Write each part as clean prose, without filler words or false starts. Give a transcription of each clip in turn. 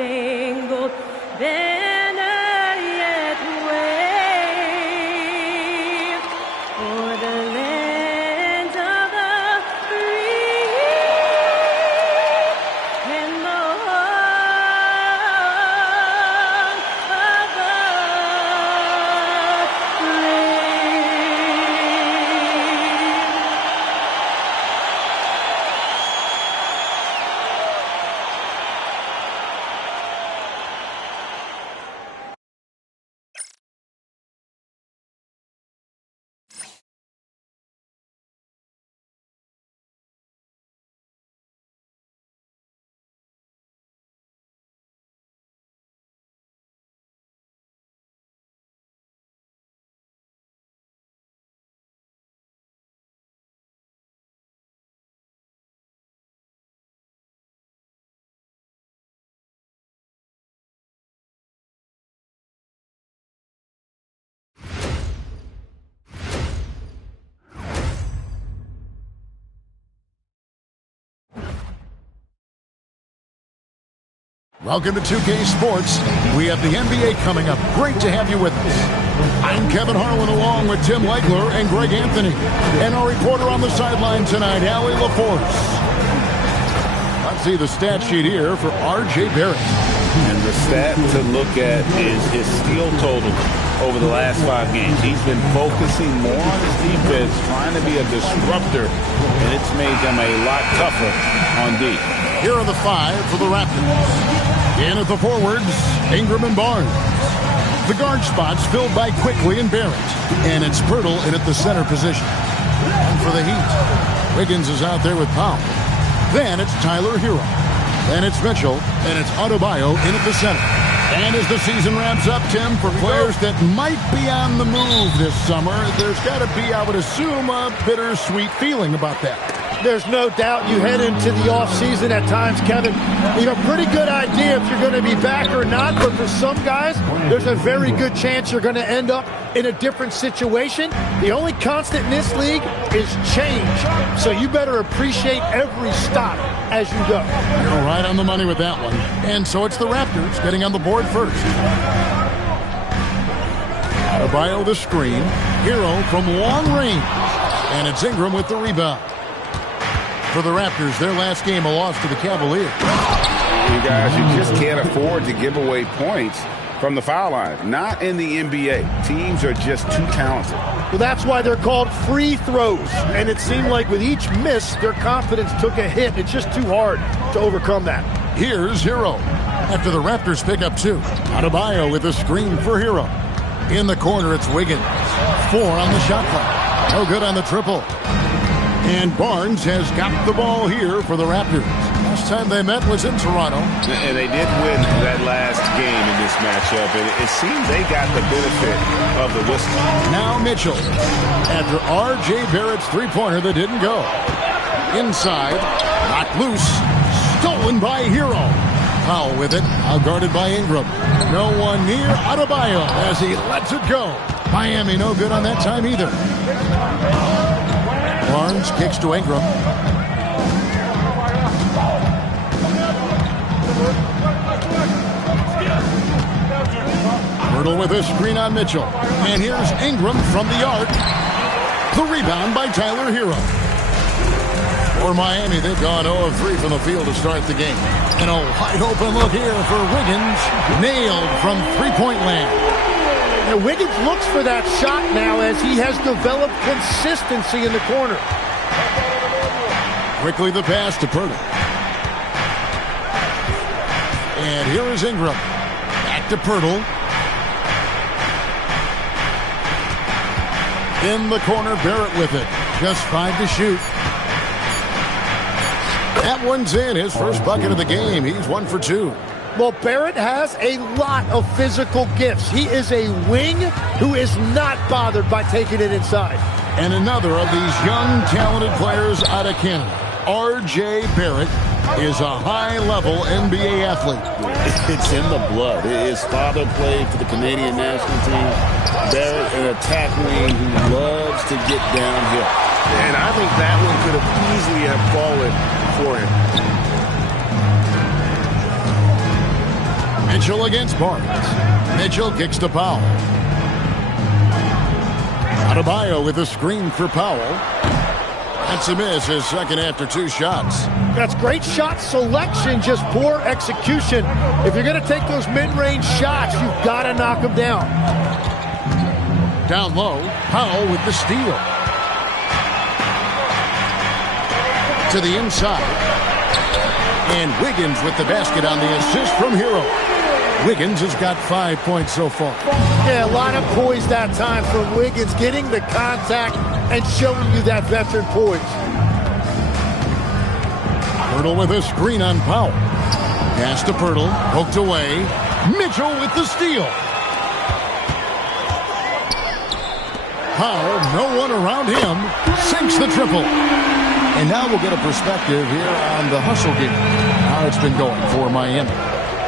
star-spangled banner yet wave for the land of the free and the home of the Welcome to 2K Sports. We have the NBA coming up. Great to have you with us. I'm Kevin Harlan along with Tim Legler and Greg Anthony. And our reporter on the sideline tonight, Allie LaForce. Let's see the stat sheet here for R.J. Barrett. And the stat to look at is his steal total over the last 5 games. He's been focusing more on his defense, trying to be a disruptor, and it's made them a lot tougher on D. Here are the 5 for the Raptors. In at the forwards, Ingram and Barnes. The guard spots filled by Quickly and Barrett. And it's Pirtle in at the center position. And for the Heat, Wiggins is out there with Powell. Then it's Tyler Hero. Then it's Mitchell. And it's Adebayo in at the center. And as the season wraps up, Tim, for players that might be on the move this summer, there's got to be, I would assume, a bittersweet feeling about that. There's no doubt you head into the offseason at times, Kevin. You have a pretty good idea if you're going to be back or not, but for some guys, there's a very good chance you're going to end up in a different situation. The only constant in this league is change, so you better appreciate every stop as you go. You're right on the money with that one. And so it's the Raptors getting on the board first. Adebayo the screen. Hero from long range. And it's Ingram with the rebound. For the Raptors, their last game, a loss to the Cavaliers. You guys, you just can't afford to give away points from the foul line. Not in the NBA. Teams are just too talented. Well, that's why they're called free throws. And it seemed like with each miss, their confidence took a hit. It's just too hard to overcome that. Here's Hero. After the Raptors pick up 2. Adebayo with a screen for Hero. In the corner, it's Wiggins. 4 on the shot clock. No good on the triple. And Barnes has got the ball here for the Raptors. Last time they met was in Toronto. And they did win that last game in this matchup. And it seems they got the benefit of the whistle. Now Mitchell. After R.J. Barrett's three-pointer that didn't go. Inside. Knocked loose. Stolen by Hero. Powell with it. Outguarded by Ingram. No one near Adebayo as he lets it go. Miami no good on that time either. Barnes kicks to Ingram. Pirtle with a screen on Mitchell. And here's Ingram from the arc. The rebound by Tyler Hero. For Miami, they've gone 0 of 3 from the field to start the game. And a wide open look here for Wiggins. Nailed from three-point land. And Wiggins looks for that shot now as he has developed consistency in the corner. Quickly the pass to Pirtle. And here is Ingram. Back to Pirtle. In the corner, Barrett with it. Just 5 to shoot. That one's in. His first bucket of the game. He's 1 for 2. Well, Barrett has a lot of physical gifts. He is a wing who is not bothered by taking it inside. And another of these young, talented players out of Canada, R.J. Barrett, is a high-level NBA athlete. It's in the blood. His father played for the Canadian national team. Barrett, an attack wing who loves to get downhill. And I think that one could have easily have fallen for him. Mitchell against Barnes. Mitchell kicks to Powell. Adebayo with a screen for Powell. That's a miss, his second after 2 shots. That's great shot selection, just poor execution. If you're going to take those mid-range shots, you've got to knock them down. Down low, Powell with the steal. To the inside. And Wiggins with the basket on the assist from Hero. Wiggins has got 5 points so far. Yeah, a lot of poise that time from Wiggins, getting the contact and showing you that veteran poise. Pirtle with a screen on Powell. Pass to Pirtle, poked away. Mitchell with the steal. Powell, no one around him, sinks the triple. And now we'll get a perspective here on the hustle game. How it's been going for Miami.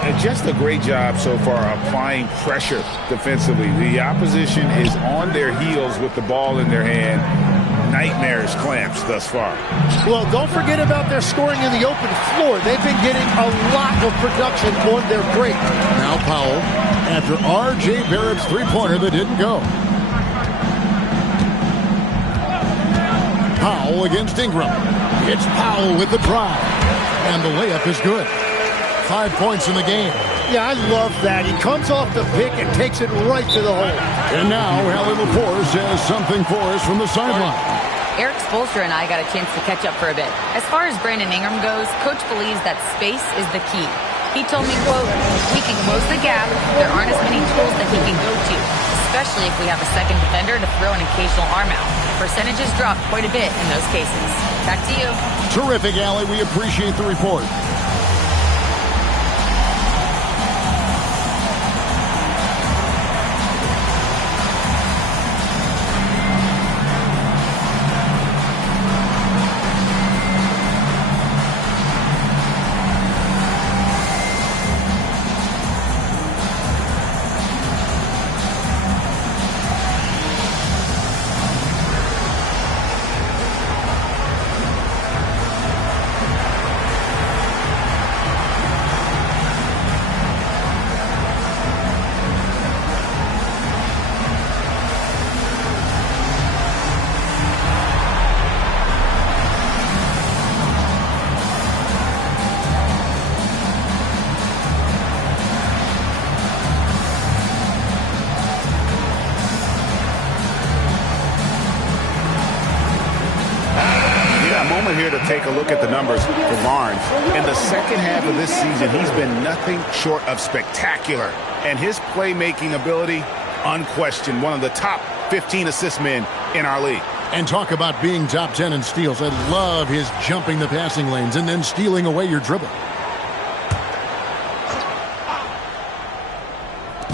And just a great job so far applying pressure defensively. The opposition is on their heels with the ball in their hand. Nightmares clamps thus far. Well, don't forget about their scoring in the open floor. They've been getting a lot of production on their break. Now Powell, after R.J. Barrett's three-pointer that didn't go. Powell against Ingram. It's Powell with the drive. And the layup is good. 5 points in the game. Yeah, I love that. He comes off the pick and takes it right to the hole. And now, Allie Laporte says something for us from the sideline. Eric Spoelstra and I got a chance to catch up for a bit. As far as Brandon Ingram goes, Coach believes that space is the key. He told me, quote, "We can close the gap. There aren't as many tools that he can go to, especially if we have a second defender to throw an occasional arm out. Percentages drop quite a bit in those cases." Back to you. Terrific, Allie. We appreciate the report. Here to take a look at the numbers for Barnes. In the second half of this season, he's been nothing short of spectacular. And his playmaking ability, unquestioned, one of the top 15 assist men in our league. And talk about being top 10 in steals. I love his jumping the passing lanes and then stealing away your dribble.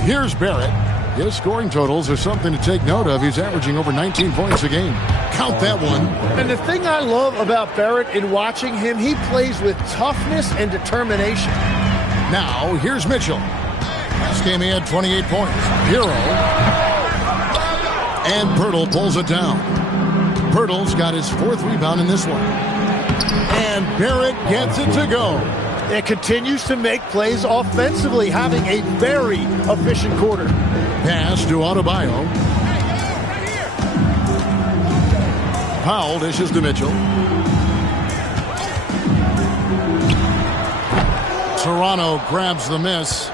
Here's Barrett. His scoring totals are something to take note of. He's averaging over 19 points a game. Count that one. And the thing I love about Barrett in watching him, he plays with toughness and determination. Now, here's Mitchell. Last game he had 28 points. Hero. And Pirtle pulls it down. Pirtle's got his 4th rebound in this one. And Barrett gets it to go. It continues to make plays offensively, having a very efficient quarter. Pass to Adebayo. Powell dishes to Mitchell. Toronto grabs the miss.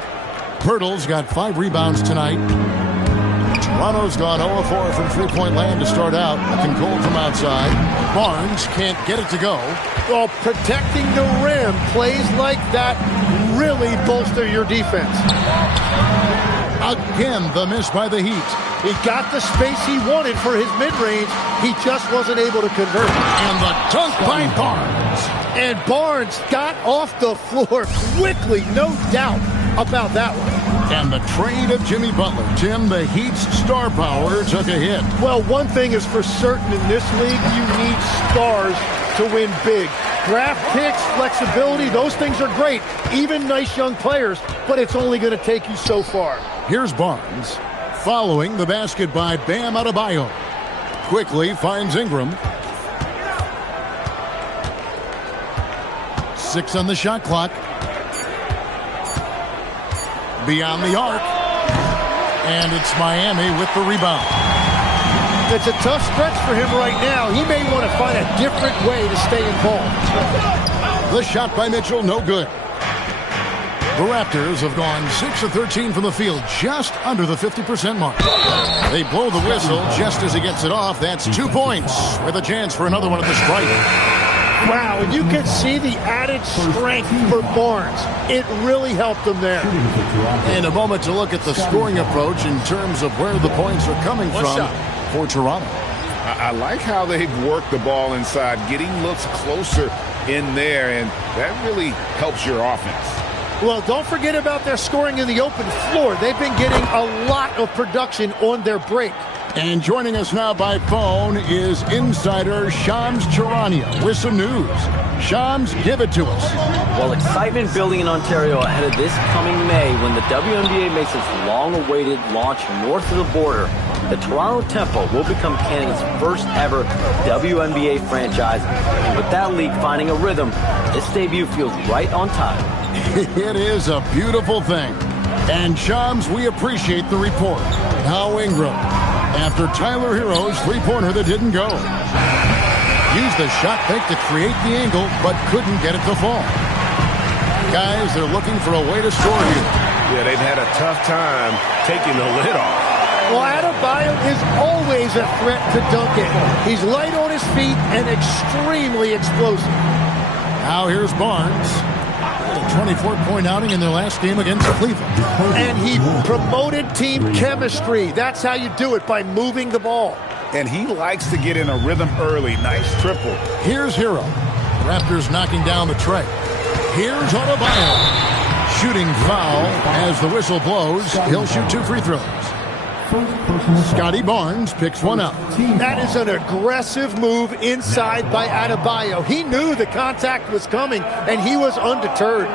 Pirtle's got 5 rebounds tonight. Toronto's gone 0-4 from three-point land to start out. Looking cold from outside. Barnes can't get it to go. Well, protecting the rim, plays like that really bolster your defense. Again, the miss by the Heat. He got the space he wanted for his mid-range. He just wasn't able to convert. And the dunk by Barnes. And Barnes got off the floor quickly, no doubt about that one. And the trade of Jimmy Butler. Tim, the Heat's star power took a hit. Well, one thing is for certain in this league, you need stars to win big. Draft picks, flexibility, those things are great. Even nice young players, but it's only going to take you so far. Here's Barnes. Following the basket by Bam Adebayo. Quickly finds Ingram. 6 on the shot clock. beyond the arc. And it's Miami with the rebound. It's a tough stretch for him right now. He may want to find a different way to stay involved. The shot by Mitchell, no good. The Raptors have gone 6 of 13 from the field, just under the 50% mark. They blow the whistle just as he gets it off. That's 2 points with a chance for another one at the stripe. Wow, and you can see the added strength for Barnes. It really helped him there. And a moment to look at the scoring approach in terms of where the points are coming from for Toronto. I like how they've worked the ball inside, getting looks closer in there, and that really helps your offense. Well, don't forget about their scoring in the open floor. They've been getting a lot of production on their break. And joining us now by phone is insider Shams Charania with some news. Shams, give it to us. Well, excitement building in Ontario ahead of this coming May when the WNBA makes its long-awaited launch north of the border. The Toronto Tempo will become Canada's first ever WNBA franchise. And with that league finding a rhythm, this debut feels right on time. It is a beautiful thing. And Shams, we appreciate the report. Now Ingram, after Tyler Hero's three-pointer that didn't go. Used the shot fake to create the angle, but couldn't get it to fall. Guys, they're looking for a way to score here. Yeah, they've had a tough time taking the lid off. Well, Adebayo is always a threat to dunk it. He's light on his feet and extremely explosive. Now here's Barnes. A 24-point outing in their last game against Cleveland. And he promoted team chemistry. That's how you do it, by moving the ball. And he likes to get in a rhythm early. Nice triple. Here's Hero. Raptors knocking down the tray. Here's Adebayo. Shooting foul as the whistle blows. He'll shoot 2 free throws. Scotty Barnes picks one up. That is an aggressive move inside by Adebayo. He knew the contact was coming, and he was undeterred.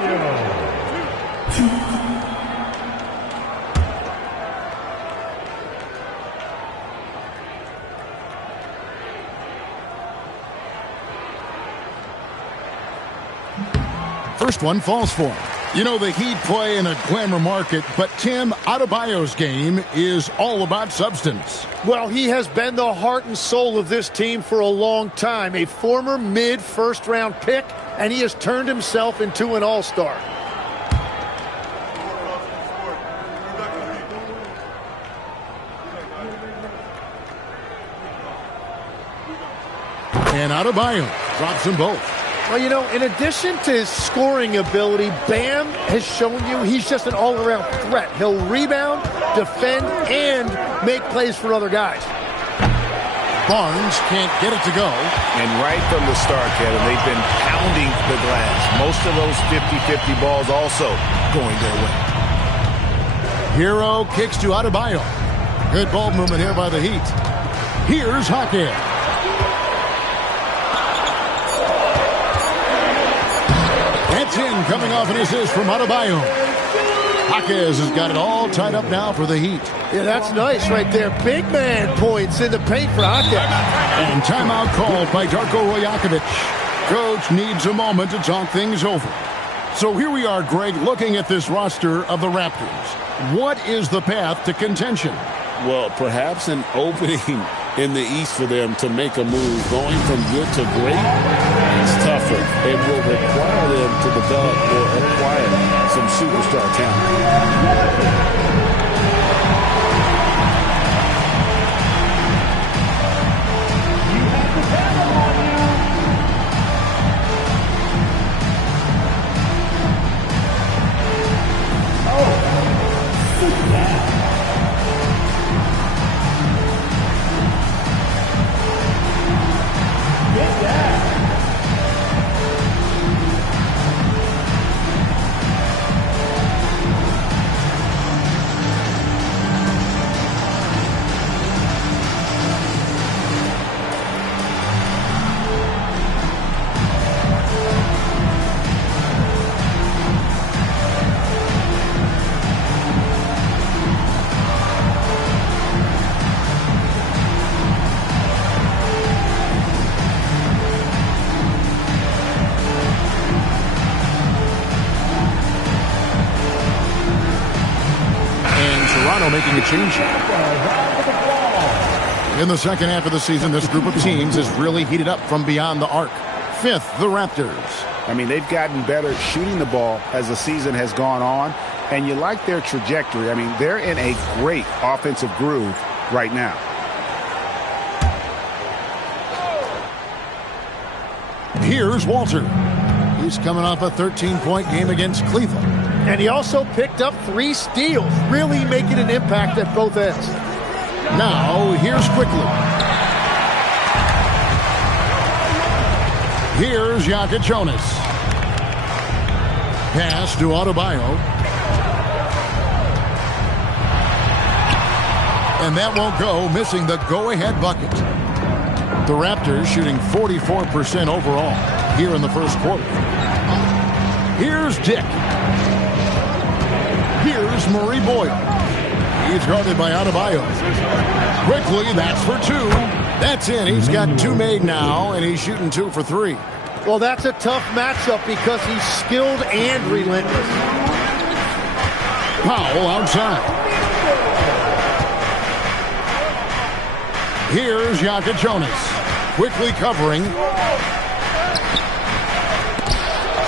First one falls for him. You know, the Heat play in a glamour market, but Tim, Adebayo's game is all about substance. Well, he has been the heart and soul of this team for a long time. A former mid-first-round pick, and he has turned himself into an all-star. And Adebayo drops them both. Well, you know, in addition to his scoring ability, Bam has shown you he's just an all-around threat. He'll rebound, defend, and make plays for other guys. Barnes can't get it to go. And right from the start, Kevin, they've been pounding the glass. Most of those 50-50 balls also going their way. Hero kicks to Adebayo. Good ball movement here by the Heat. Here's Hockey. That's in, coming off an assist from Adebayo. Jaquez has got it all tied up now for the Heat. Yeah, that's nice right there. Big man points in the paint for Jaquez. And timeout called by Darko Rajakovic. Coach needs a moment to talk things over. So here we are, Greg, looking at this roster of the Raptors. What is the path to contention? Well, perhaps an opening in the East for them to make a move. Going from good to great, it's tougher. It will require them to develop or acquire some superstar talent. Toronto making a change here. In the second half of the season, this group of teams has really heated up from beyond the arc. Fifth, the Raptors. I mean, they've gotten better shooting the ball as the season has gone on, and you like their trajectory. I mean, they're in a great offensive groove right now. Here's Walter. He's coming off a 13-point game against Cleveland. And he also picked up 3 steals, really making an impact at both ends. Now, here's Quickly. Here's Jonas. Pass to Adebayo. And that won't go, missing the go-ahead bucket. The Raptors shooting 44% overall here in the first quarter. Here's Dick. Here's Murray Boyle. He's guarded by Adebayo. Quickly, that's for 2. That's in. He's got 2 made now, and he's shooting 2 for 3. Well, that's a tough matchup because he's skilled and relentless. Powell outside. Here's Jonas. Quickly covering.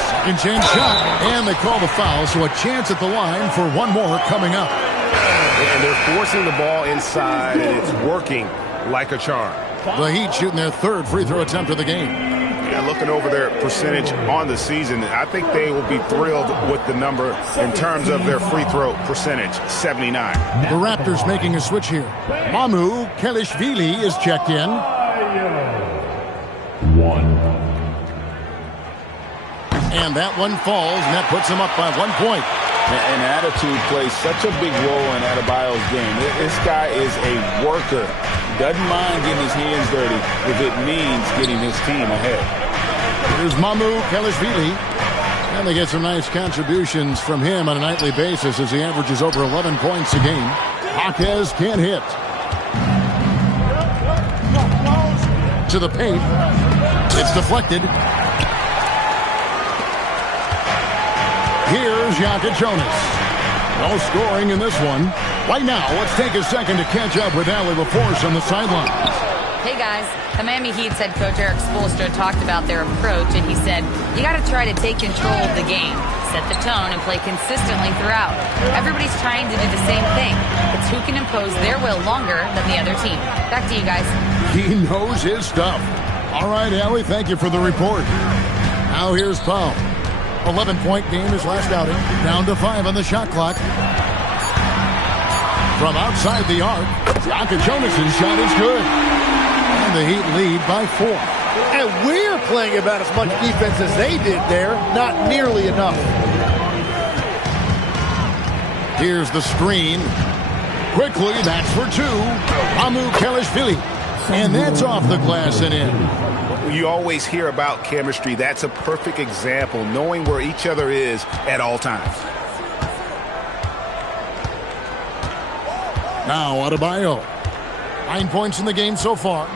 Second chance shot, and they call the foul, so a chance at the line for one more coming up. And they're forcing the ball inside, and it's working like a charm. The Heat shooting their 3rd free throw attempt of the game. Yeah, looking over their percentage on the season, I think they will be thrilled with the number in terms of their free throw percentage, 79. The Raptors making a switch here. Mamu Kelishvili is checked in. 1. And that one falls, and that puts them up by 1 point. And attitude plays such a big role in Adebayo's game. This guy is a worker. Doesn't mind getting his hands dirty if it means getting his team ahead. Here's Mamu Kelishvili. And they get some nice contributions from him on a nightly basis as he averages over 11 points a game. Jaquez can't hit. To the paint. It's deflected. Here's Jonas. No scoring in this one. Right now, let's take a second to catch up with Allie LaForce on the sidelines. Hey guys, the Miami Heat's head coach Eric Spoelstra talked about their approach, and he said, you got to try to take control of the game, set the tone, and play consistently throughout. Everybody's trying to do the same thing. It's who can impose their will longer than the other team. Back to you guys. He knows his stuff. All right, Allie, thank you for the report. Now here's Powell. 11-point game his last outing. Down to 5 on the shot clock. From outside the arc, Jonas' shot is good. And the Heat lead by 4. And we're playing about as much defense as they did there. Not nearly enough. Here's the screen. Quickly, that's for 2. Mamu Kelishvili. And that's off the glass and in. You always hear about chemistry. That's a perfect example, knowing where each other is at all times. Now Adebayo. 9 points in the game so far.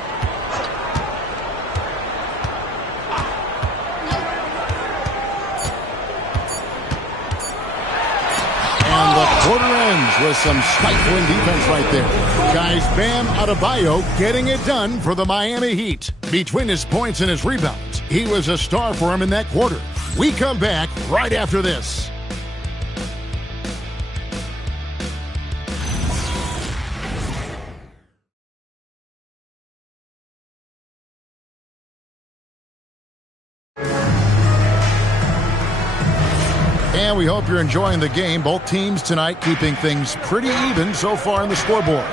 And the quarter ends with some stifling defense right there. Guys, Bam Adebayo getting it done for the Miami Heat. Between his points and his rebounds, he was a star for him in that quarter. We come back right after this. And we hope you're enjoying the game. Both teams tonight keeping things pretty even so far in the scoreboard.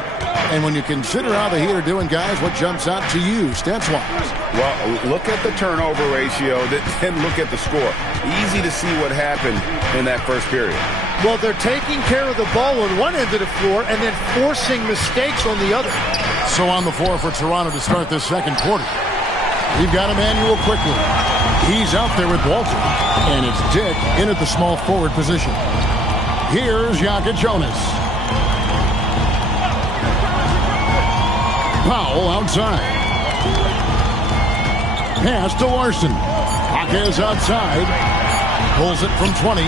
And when you consider how the Heat are doing, guys, what jumps out to you stats-wise? Well, look at the turnover ratio, then look at the score. Easy to see what happened in that first period. Well, they're taking care of the ball on one end of the floor and then forcing mistakes on the other. So on the floor for Toronto to start this second quarter. You've got Emmanuel Quickly. He's out there with Walter. And it's Dick in at the small forward position. Here's Jonas. Powell outside. Pass to Larson. Jaquez outside. Pulls it from 20.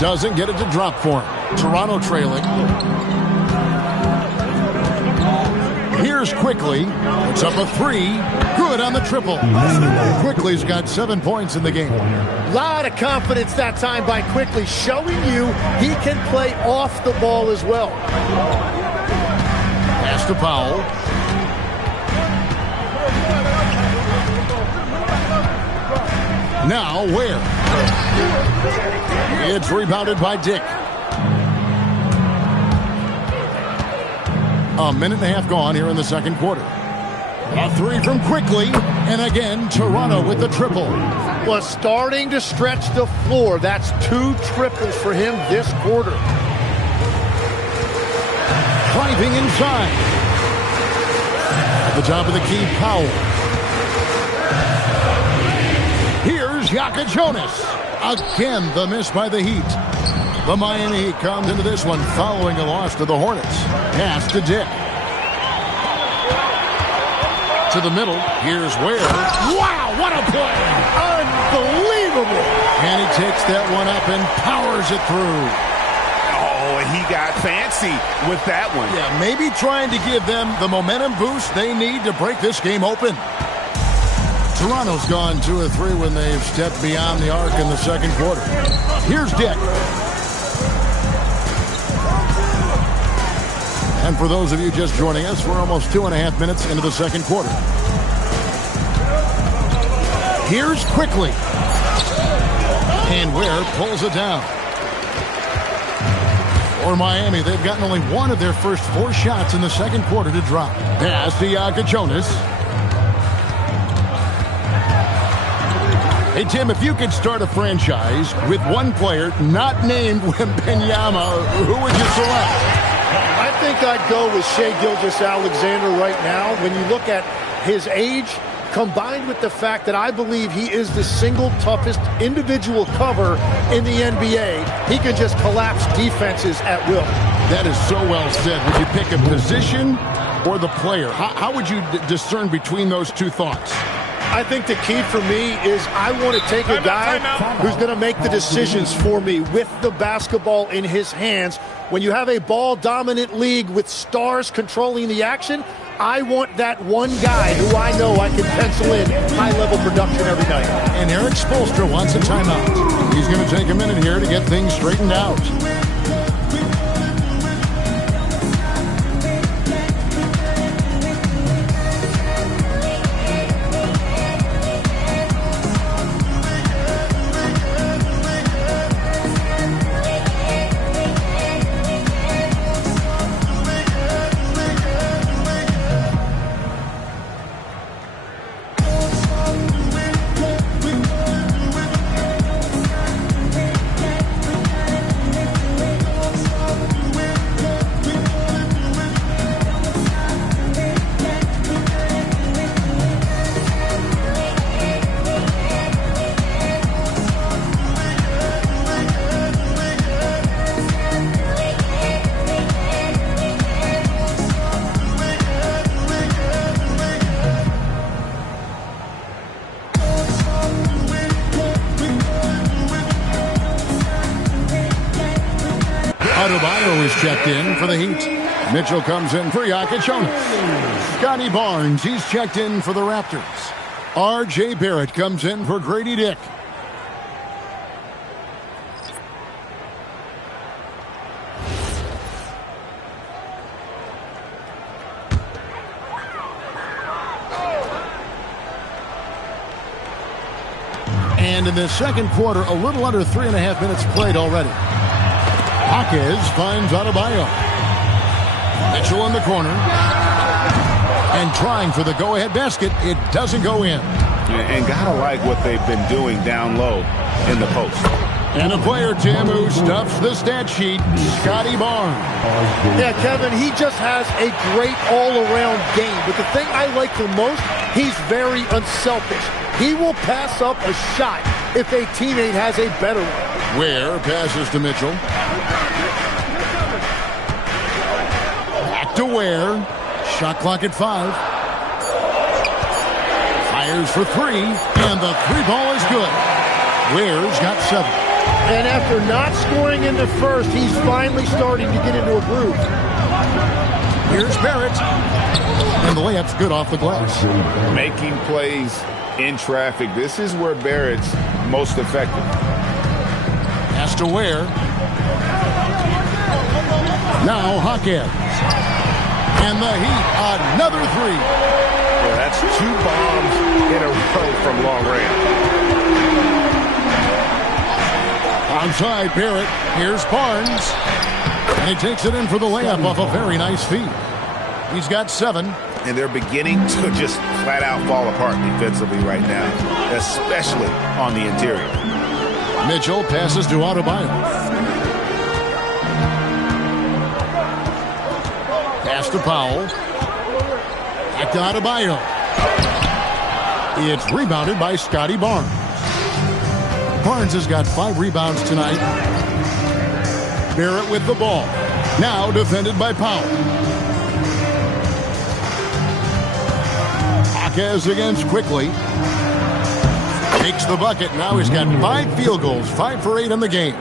Doesn't get it to drop for him. Toronto trailing. Here's Quickly. It's up a three. Good on the triple. Quickly's got 7 points in the game. A lot of confidence that time by Quickly, showing you he can play off the ball as well. Pass to Powell. Now Ware. It's rebounded by Dick. A minute and a half gone here in the second quarter. A three from Quickly, and again, Toronto with the triple. Well, starting to stretch the floor. That's 2 triples for him this quarter. Driving inside. At the top of the key, Powell. Here's Jonas. Again, the miss by the Heat. The Miami Heat comes into this one following a loss to the Hornets. Pass to Dick. To the middle. Here's Ware. Wow, what a play! Unbelievable! And he takes that one up and powers it through. Oh, and he got fancy with that one. Yeah, maybe trying to give them the momentum boost they need to break this game open. Toronto's gone 2 of 3 when they've stepped beyond the arc in the second quarter. Here's Dick. And for those of you just joining us, we're almost 2.5 minutes into the second quarter. Here's Quickly. And Ware pulls it down. For Miami, they've gotten only 1 of their first 4 shots in the second quarter to drop. Pass to Jonas. Hey, Tim, if you could start a franchise with 1 player not named Wembanyama, who would you select? I think I'd go with Shai Gilgeous-Alexander right now. When you look at his age, combined with the fact that I believe he is the single toughest individual cover in the NBA, he can just collapse defenses at will. That is so well said. Would you pick a position or the player? How would you discern between those 2 thoughts? I think the key for me is I want to take a guy who's going to make the decisions for me with the basketball in his hands. When you have a ball-dominant league with stars controlling the action, I want that one guy who I know I can pencil in high-level production every night. And Eric Spoelstra wants a timeout. He's going to take a minute here to get things straightened out. Is checked in for the Heat. Mitchell comes in for Jonas. Scotty Barnes, he's checked in for the Raptors. R.J. Barrett comes in for Grady Dick. And in the second quarter, a little under 3.5 minutes played already. Hawkins finds Adebayo. Mitchell in the corner. And trying for the go-ahead basket. It doesn't go in. And gotta like what they've been doing down low in the post. And a player, Tim, who stuffs the stat sheet, Scotty Barnes. Yeah, Kevin, he just has a great all-around game. But the thing I like the most, he's very unselfish. He will pass up a shot if a teammate has a better one. Ware passes to Mitchell. Back to Ware. Shot clock at 5. Fires for 3, and the 3-ball is good. Ware's got 7. And after not scoring in the first, he's finally starting to get into a groove. Here's Barrett. And the layup's good off the glass. Making plays in traffic. This is where Barrett's most effective. Has to Ware. Now Hawkins. And the Heat, another three. Well, that's 2 bombs in a row from long range. Onside Barrett. Here's Barnes. And he takes it in for the layup off a very nice feed. He's got 7. And they're beginning to just flat out fall apart defensively right now, especially on the interior. Mitchell passes to Adebayo. Pass to Powell. Back to Adebayo. It's rebounded by Scotty Barnes. Barnes has got 5 rebounds tonight. Barrett with the ball. Now defended by Powell. Hawkins against Quickly. Takes the bucket. Now he's got 5 field goals, 5 for 8 in the game.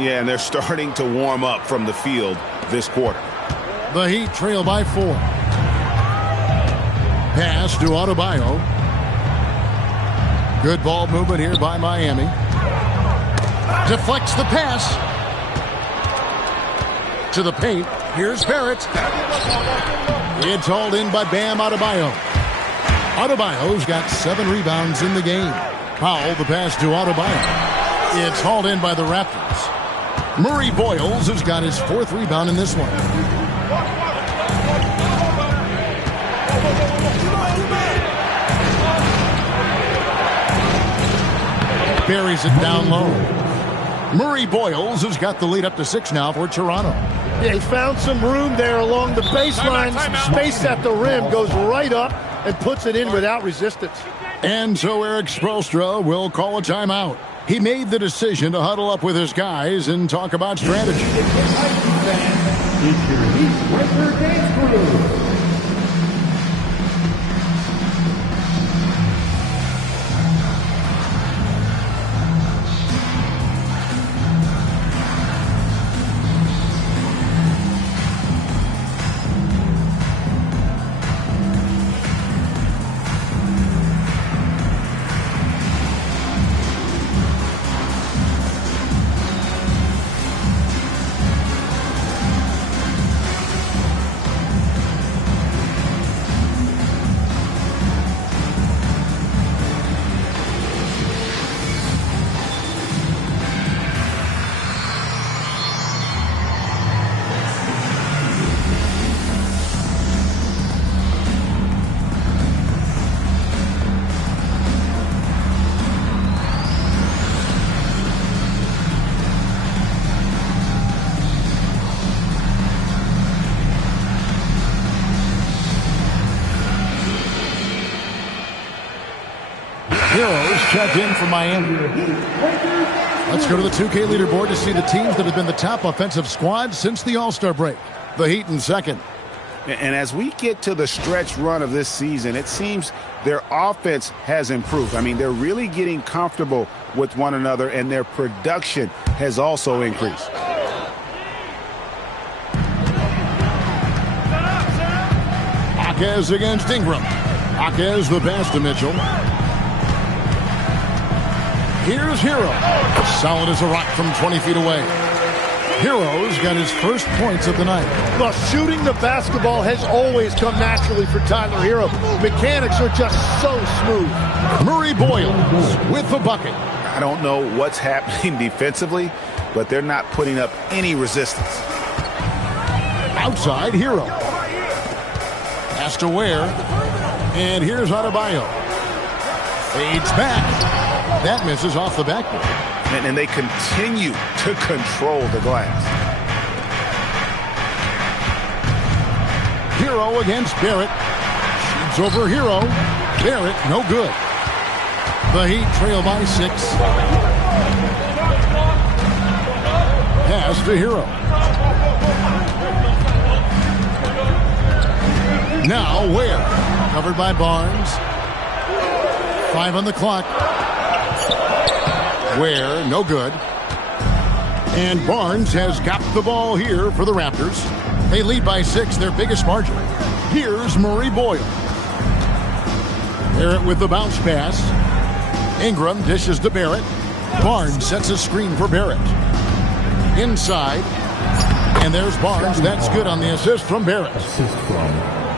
Yeah, and they're starting to warm up from the field this quarter. The Heat trail by 4. Pass to Adebayo. Good ball movement here by Miami. Deflects the pass. To the paint. Here's Barrett. It's hauled in by Bam Adebayo. Adebayo's got 7 rebounds in the game. Powell, the pass to Adebayo. It's hauled in by the Raptors. Murray Boyles has got his 4th rebound in this one. Buries it down low. Murray Boyles has got the lead up to 6 now for Toronto. Yeah, he found some room there along the baseline. Some space at the rim. Goes right up and puts it in without resistance. And so Eric Spoelstra will call a timeout. He made the decision to huddle up with his guys and talk about strategy. Heroes check in for Miami. Let's go to the 2K leaderboard to see the teams that have been the top offensive squad since the All-Star break. The Heat in second. And as we get to the stretch run of this season, it seems their offense has improved. I mean, they're really getting comfortable with one another, and their production has also increased. Hawkins against Ingram. Hawkins the pass to Mitchell. Here's Hero. Solid as a rock from 20 feet away. Hero's got his first points of the night. Well, shooting the basketball has always come naturally for Tyler Hero. Mechanics are just so smooth. Murray Boyles with the bucket. I don't know what's happening defensively, but they're not putting up any resistance. Outside Hero. Has to Ware. And here's Adebayo. Fades back. That misses off the backboard. And they continue to control the glass. Hero against Barrett. Shoots over Hero. Barrett, no good. The Heat trail by 6. Pass to Hero. Now Ware. Covered by Barnes. 5 on the clock. Ware, no good. And Barnes has got the ball here for the Raptors. They lead by 6, their biggest margin. Here's Murray Boyle. Barrett with the bounce pass. Ingram dishes to Barrett. Barnes sets a screen for Barrett. Inside. And there's Barnes. That's good on the assist from Barrett.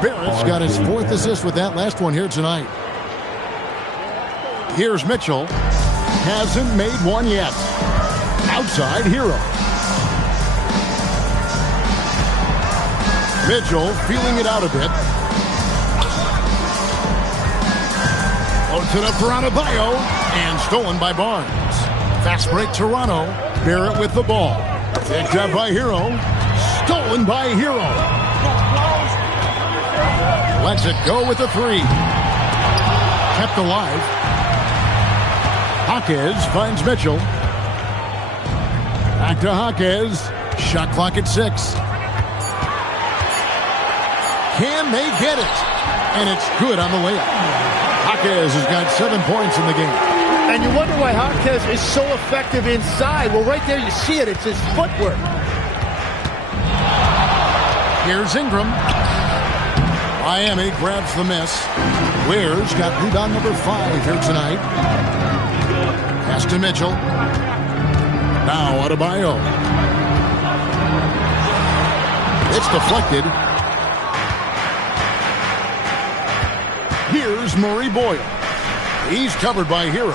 Barrett's got his 4th assist with that last one here tonight. Here's Mitchell. Hasn't made one yet. Outside, Hero. Mitchell feeling it out a bit. Loads it up for Adebayo. And stolen by Barnes. Fast break Toronto. Barrett with the ball. Picked up by Hero. Stolen by Hero. Lets it go with the 3. Kept alive. Hawkes finds Mitchell. Back to Hawkes. Shot clock at 6. Can they get it? And it's good on the layup. Hawkes has got 7 points in the game. And you wonder why Hawkes is so effective inside. Well, right there you see it. It's his footwork. Here's Ingram. Miami grabs the miss. Ware's got rebound number 5 here tonight. Pass to Mitchell. Now Adebayo. It's deflected. Here's Murray Boyle. He's covered by Hero.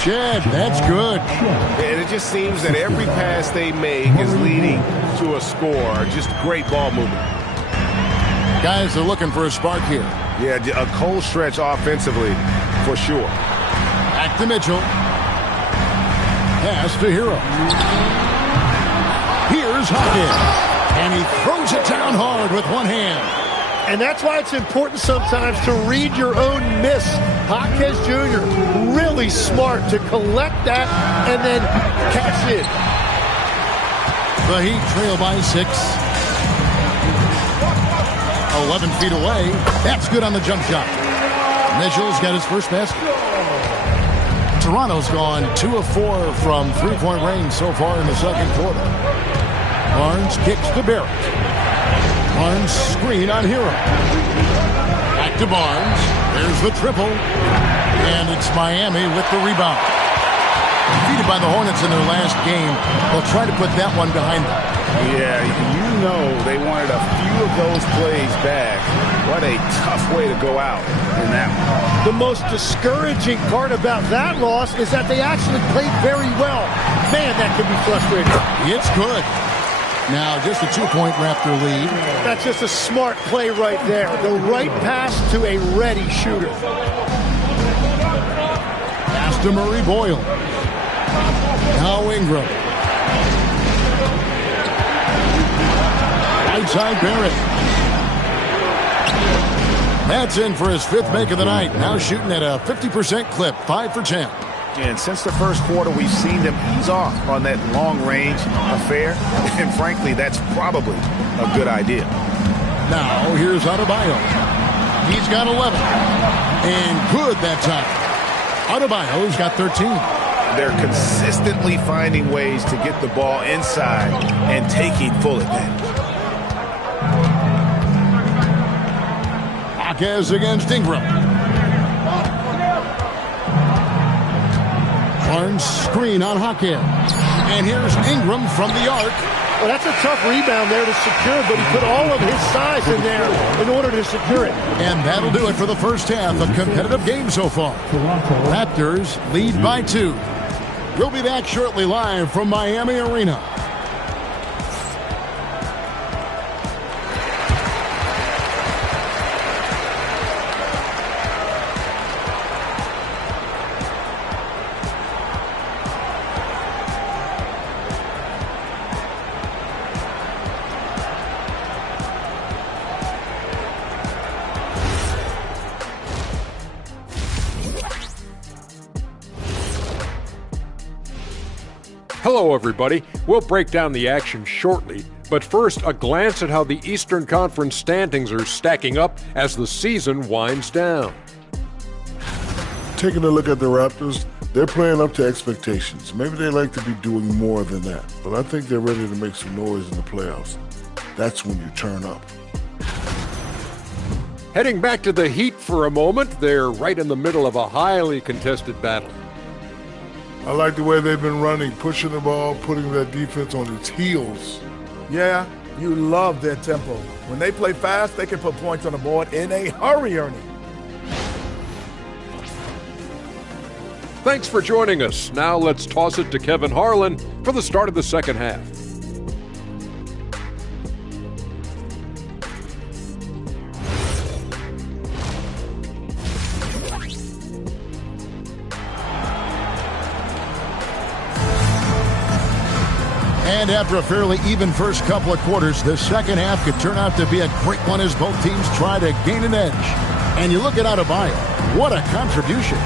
Shed, that's good. And it just seems that every pass they make is leading to a score. Just great ball movement. Guys are looking for a spark here. Yeah, a cold stretch offensively, for sure. Back to Mitchell. Pass to Hero. Here's Hawkins. And he throws it down hard with one hand. And that's why it's important sometimes to read your own miss. Hawkes Jr. really smart to collect that and then cash in. The Heat trail by 6. 11 feet away. That's good on the jump shot. Mitchell's got his first basket. Toronto's gone 2 of 4 from 3-point range so far in the second quarter. Barnes kicks to Barrett. Barnes screen on Hero. Back to Barnes. There's the triple. And it's Miami with the rebound. Defeated by the Hornets in their last game. They'll try to put that one behind them. Yeah, you know they wanted a few of those plays back. What a tough way to go out in that one. The most discouraging part about that loss is that they actually played very well. Man, that could be frustrating. It's good. Now just a 2-point Raptor lead. That's just a smart play right there. The right pass to a ready shooter. Pass to Murray Boyle. Now Ingram. Outside Barrett. That's in for his 5th make of the night. Now shooting at a 50% clip. 5 for 10. And since the first quarter, we've seen them ease off on that long-range affair. And frankly, that's probably a good idea. Now, here's Adebayo. He's got 11. And good that time. Adebayo's got 13. They're consistently finding ways to get the ball inside and taking full advantage. Hawkes against Ingram. Barnes screen on Hawkins. And here's Ingram from the arc. Well, that's a tough rebound there to secure, but he put all of his size in there in order to secure it. And that'll do it for the first half. A competitive game so far. Raptors lead by 2. We'll be back shortly live from Miami Arena. Hello, everybody. We'll break down the action shortly, but first, a glance at how the Eastern Conference standings are stacking up as the season winds down. Taking a look at the Raptors, they're playing up to expectations. Maybe they like to be doing more than that, but I think they're ready to make some noise in the playoffs. that's when you turn up. Heading back to the Heat for a moment, they're right in the middle of a highly contested battle. I like the way they've been running, pushing the ball, putting that defense on its heels. Yeah, you love their tempo. When they play fast, they can put points on the board in a hurry, Ernie. Thanks for joining us. Now let's toss it to Kevin Harlan for the start of the second half. And after a fairly even first couple of quarters, the second half could turn out to be a great one as both teams try to gain an edge. And you look at Adebayo, what a contribution.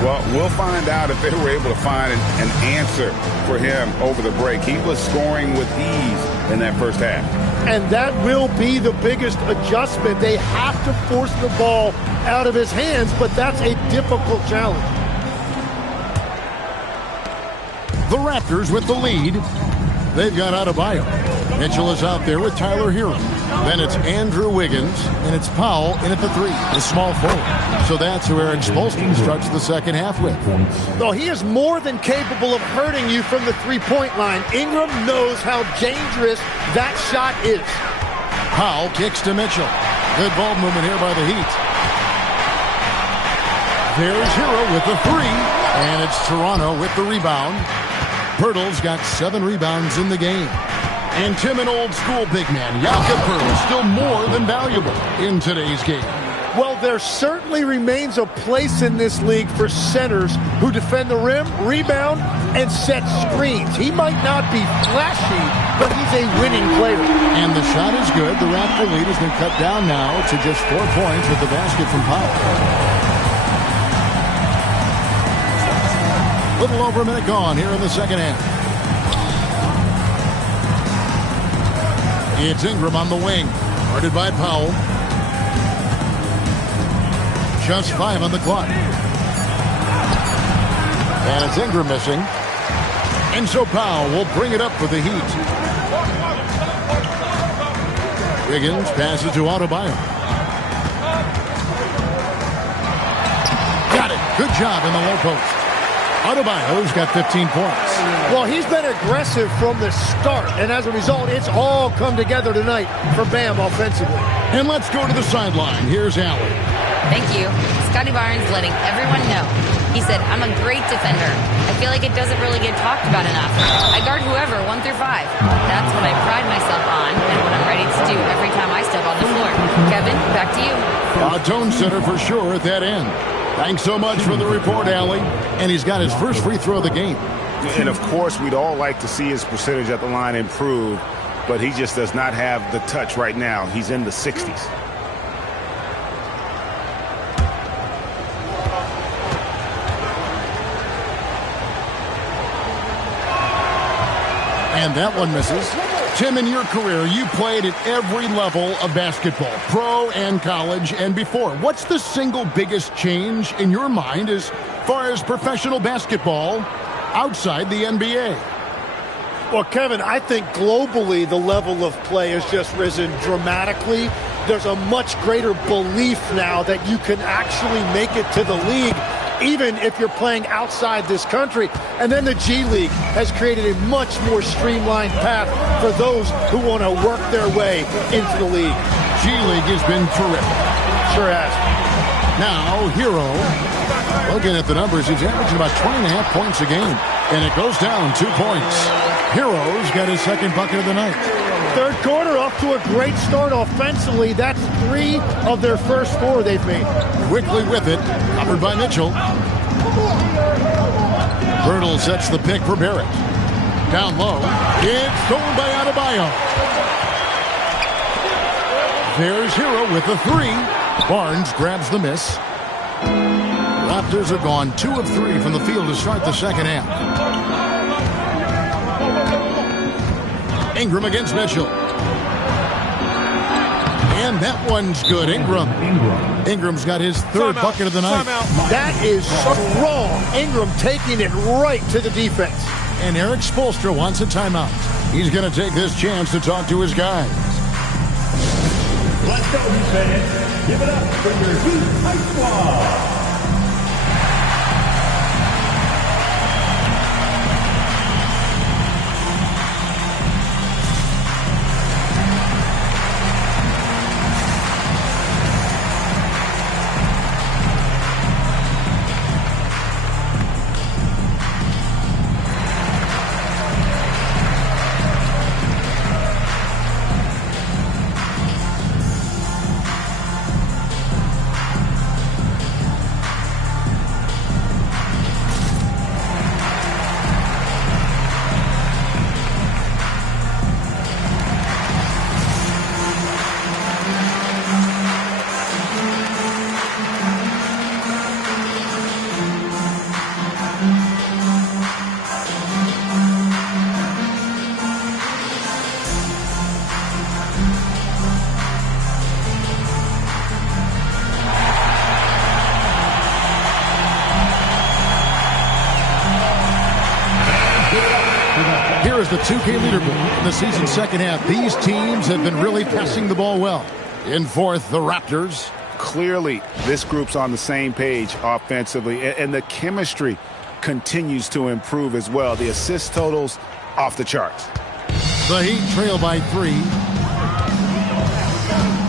Well, we'll find out if they were able to find an answer for him over the break. He was scoring with ease in that first half. And that will be the biggest adjustment. They have to force the ball out of his hands, but that's a difficult challenge. The Raptors with the lead. They've got Adebayo. Mitchell is out there with Tyler Hero. Then it's Andrew Wiggins, and it's Powell in at the 3, the small forward. So that's who Eric Spoelstra starts the second half with. Though he is more than capable of hurting you from the three-point line. Ingram knows how dangerous that shot is. Powell kicks to Mitchell. Good ball movement here by the Heat. There's Hero with the 3, and it's Toronto with the rebound. Pirtle's got 7 rebounds in the game. And Tim, an old-school big man, Jakob Pirtle, still more than valuable in today's game. Well, there certainly remains a place in this league for centers who defend the rim, rebound, and set screens. He might not be flashy, but he's a winning player. And the shot is good. The Raptor lead has been cut down now to just 4 points with the basket from Powell. Little over a minute gone here in the second half. It's Ingram on the wing, guarded by Powell. Just 5 on the clock. And it's Ingram missing. And so Powell will bring it up for the Heat. Wiggins passes to Adebayo. Got it. Good job in the low post. Adebayo's got 15 points. Well, he's been aggressive from the start, and as a result, it's all come together tonight for Bam offensively. And let's go to the sideline. Here's Allen. Thank you. Scotty Barnes letting everyone know. He said, I'm a great defender. I feel like it doesn't really get talked about enough. I guard whoever, 1 through 5. That's what I pride myself on and what I'm ready to do every time I step on the floor. Kevin, back to you. A tone setter for sure at that end. Thanks so much for the report, Allie. And he's got his first free throw of the game. And, of course, we'd all like to see his percentage at the line improve, but he just does not have the touch right now. He's in the 60s. And that one misses. Tim, in your career, you played at every level of basketball, pro and college and before. What's the single biggest change in your mind as far as professional basketball outside the NBA? Well, Kevin, I think globally the level of play has just risen dramatically. There's a much greater belief now that you can actually make it to the league, even if you're playing outside this country. And then the G League has created a much more streamlined path for those who want to work their way into the league. G League has been terrific. Sure has. Now, Hero, looking at the numbers, he's averaging about 20.5 points a game. And it goes down 2 points. Hero's got his second bucket of the night. Third quarter off to a great start offensively. That's 3 of their first 4 they've made. Quickly with it, covered by Mitchell. Pirtle sets the pick for Barrett. Down low. It's stolen by Adebayo. There's Hero with the 3. Barnes grabs the miss. Raptors are gone 2 of 3 from the field to start the second half. Ingram against Mitchell. And that one's good. Ingram's got his third bucket of the night. That is strong. Ingram taking it right to the defense. And Eric Spoelstra wants a timeout. He's going to take this chance to talk to his guys. fans, give it up for your Heat High Squad. Here is the 2K leaderboard in the season's second half. These teams have been really passing the ball well. In fourth, the Raptors. Clearly, this group's on the same page offensively, and the chemistry continues to improve as well. The assist totals off the charts. The Heat trail by 3.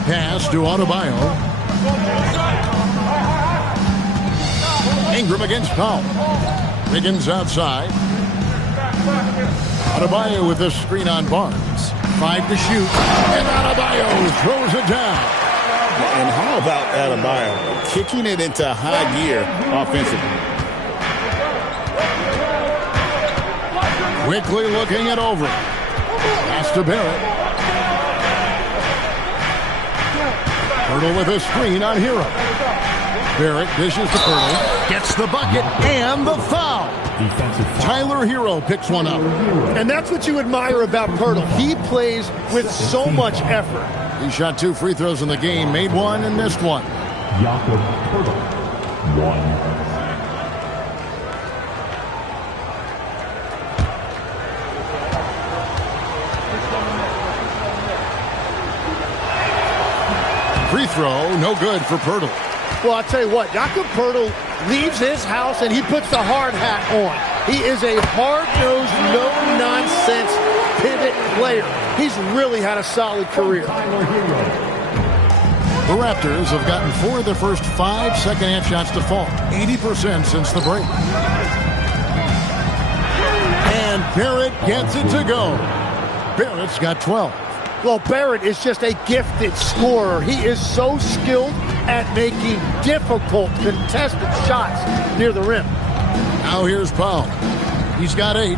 Pass to Adebayo. Ingram against Powell. Wiggins outside. Adebayo with a screen on Barnes. 5 to shoot. And Adebayo throws it down. And how about Adebayo kicking it into high gear offensively? Quickly looking it over. Pass to Barrett. Pirtle with a screen on Hero. Barrett dishes to Pirtle. Gets the bucket and the foul. Tyler Hero picks one up. And that's what you admire about Pirtle. He plays with so much effort. He shot 2 free throws in the game, made 1 and missed 1. Jakob Pirtle, 1. Free throw, no good for Pirtle. Well, I'll tell you what, Jakob Pirtle leaves his house and he puts the hard hat on. He is a hard-nosed, no-nonsense pivot player. He's really had a solid career. The Raptors have gotten 4 of their first 5 second-half shots to fall. 80% since the break. And Barrett gets it to go. Barrett's got 12. Well, Barrett is just a gifted scorer. He is so skilled at making difficult, contested shots near the rim. Now here's Powell. He's got 8.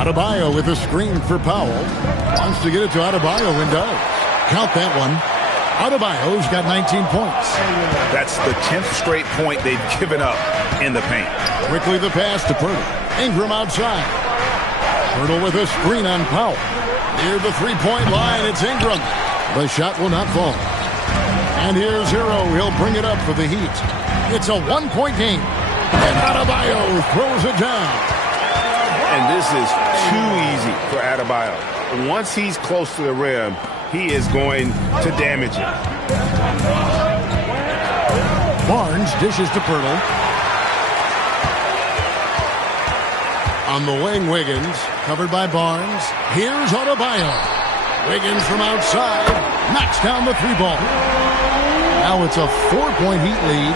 Adebayo with a screen for Powell. Wants to get it to Adebayo and does. Count that one. Adebayo's got 19 points. That's the 10th straight point they've given up in the paint. Quickly the pass to Pirtle. Ingram outside. Pirtle with a screen on Powell. Near the three-point line, it's Ingram. The shot will not fall. And here's Hero. He'll bring it up for the Heat. It's a one-point game. And Adebayo throws it down. And this is too easy for Adebayo. Once he's close to the rim, he is going to damage it. Barnes dishes to Pirtle. On the wing, Wiggins, covered by Barnes. Here's Adebayo. Wiggins from outside, knocks down the 3-ball. Now it's a 4-point Heat lead.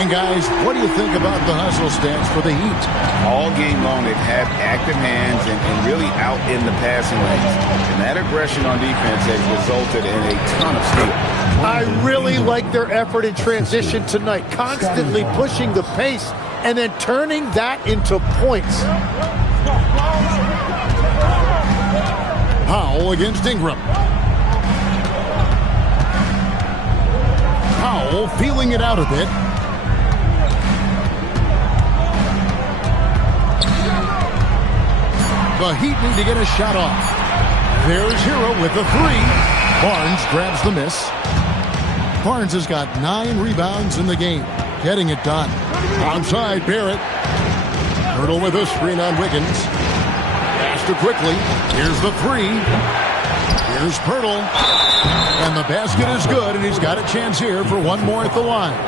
And guys, what do you think about the hustle stance for the Heat? All game long, they've had active hands and really out in the passing lanes. And that aggression on defense has resulted in a ton of steals. I really like their effort in transition tonight, constantly pushing the pace and then turning that into points. Powell against Ingram. Powell feeling it out a bit. The Heat need to get a shot off. There's Hero with the 3. Barnes grabs the miss. Barnes has got 9 rebounds in the game, getting it done. Onside, Barrett. Pirtle with a screen on Wiggins. Faster quickly. Here's the 3. Here's Pirtle. And the basket is good, and he's got a chance here for one more at the line.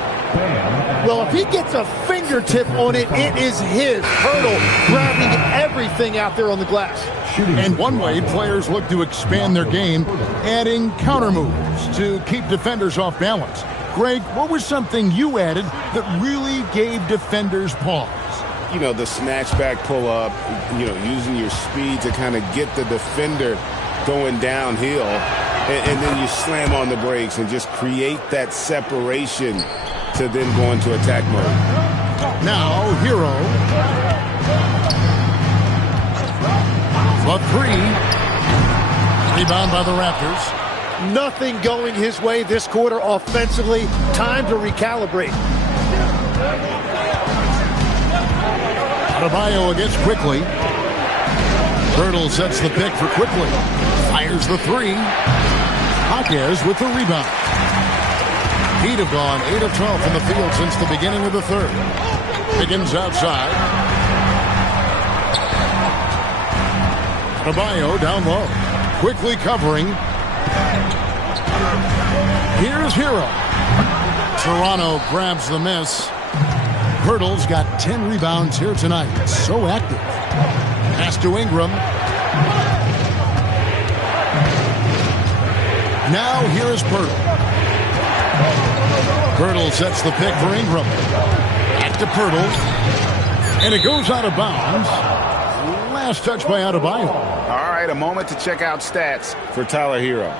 Well, if he gets a fingertip on it, it is his. Pirtle grabbing everything out there on the glass. And one way players look to expand their game, adding counter moves to keep defenders off balance. Greg, what was something you added that really gave defenders pause? You know, the snatchback pull-up, you know, using your speed to kind of get the defender going downhill, and then you slam on the brakes and just create that separation to then go into attack mode. Now, Hero. The three. Rebound by the Raptors. Nothing going his way this quarter offensively. Time to recalibrate. Adebayo against Quickly. Pirtle sets the pick for Quickly. Fires the three. Jaquez with the rebound. Heat have gone 8 of 12 from the field since the beginning of the third. Higgins outside. Adebayo down low. Quickly covering. Here's Hero. Toronto grabs the miss. Pirtle's got 10 rebounds here tonight. So active. Pass to Ingram. Now here is Pirtle. Pirtle sets the pick for Ingram. Back to Pirtle. And it goes out of bounds. Last touch by Adebayo. All right, a moment to check out stats for Tyler Hero.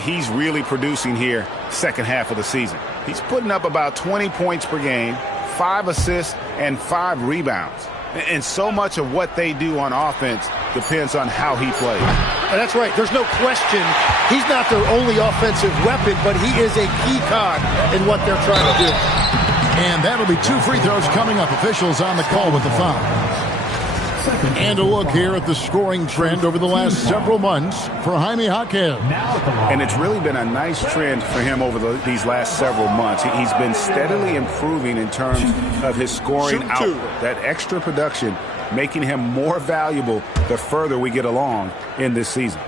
He's really producing here second half of the season. He's putting up about 20 points per game, 5 assists, and 5 rebounds. And so much of what they do on offense depends on how he plays. And that's right. There's no question he's not their only offensive weapon, but he is a key cog in what they're trying to do. And that'll be 2 free throws coming up. Officials on the call with the foul. And a look here at the scoring trend over the last several months for Jaime Jaquez. And it's really been a nice trend for him over these last several months. He's been steadily improving in terms of his scoring output. That extra production making him more valuable the further we get along in this season.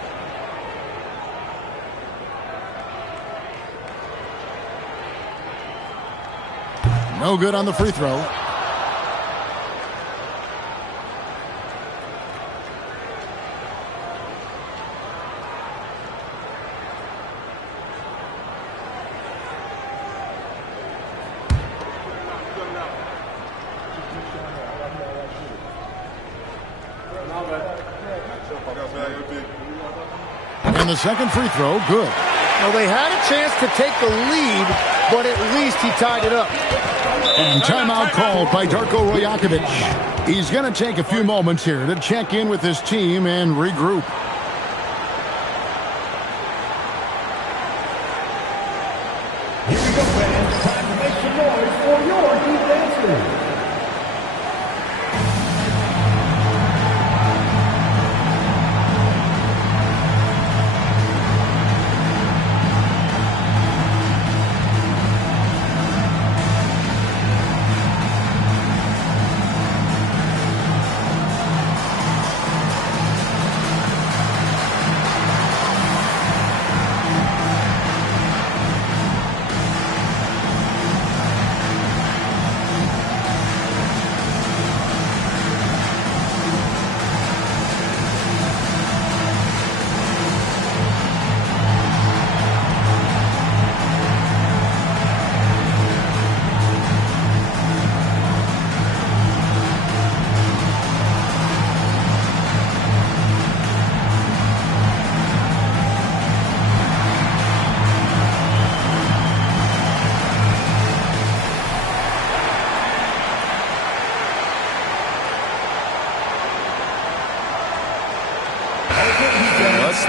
No good on the free throw. And the second free throw, good. Well, they had a chance to take the lead, but at least he tied it up. And timeout called by Darko Rajakovic. He's going to take a few moments here to check in with his team and regroup. Here we go, fans. Time to make some noise for your defenses.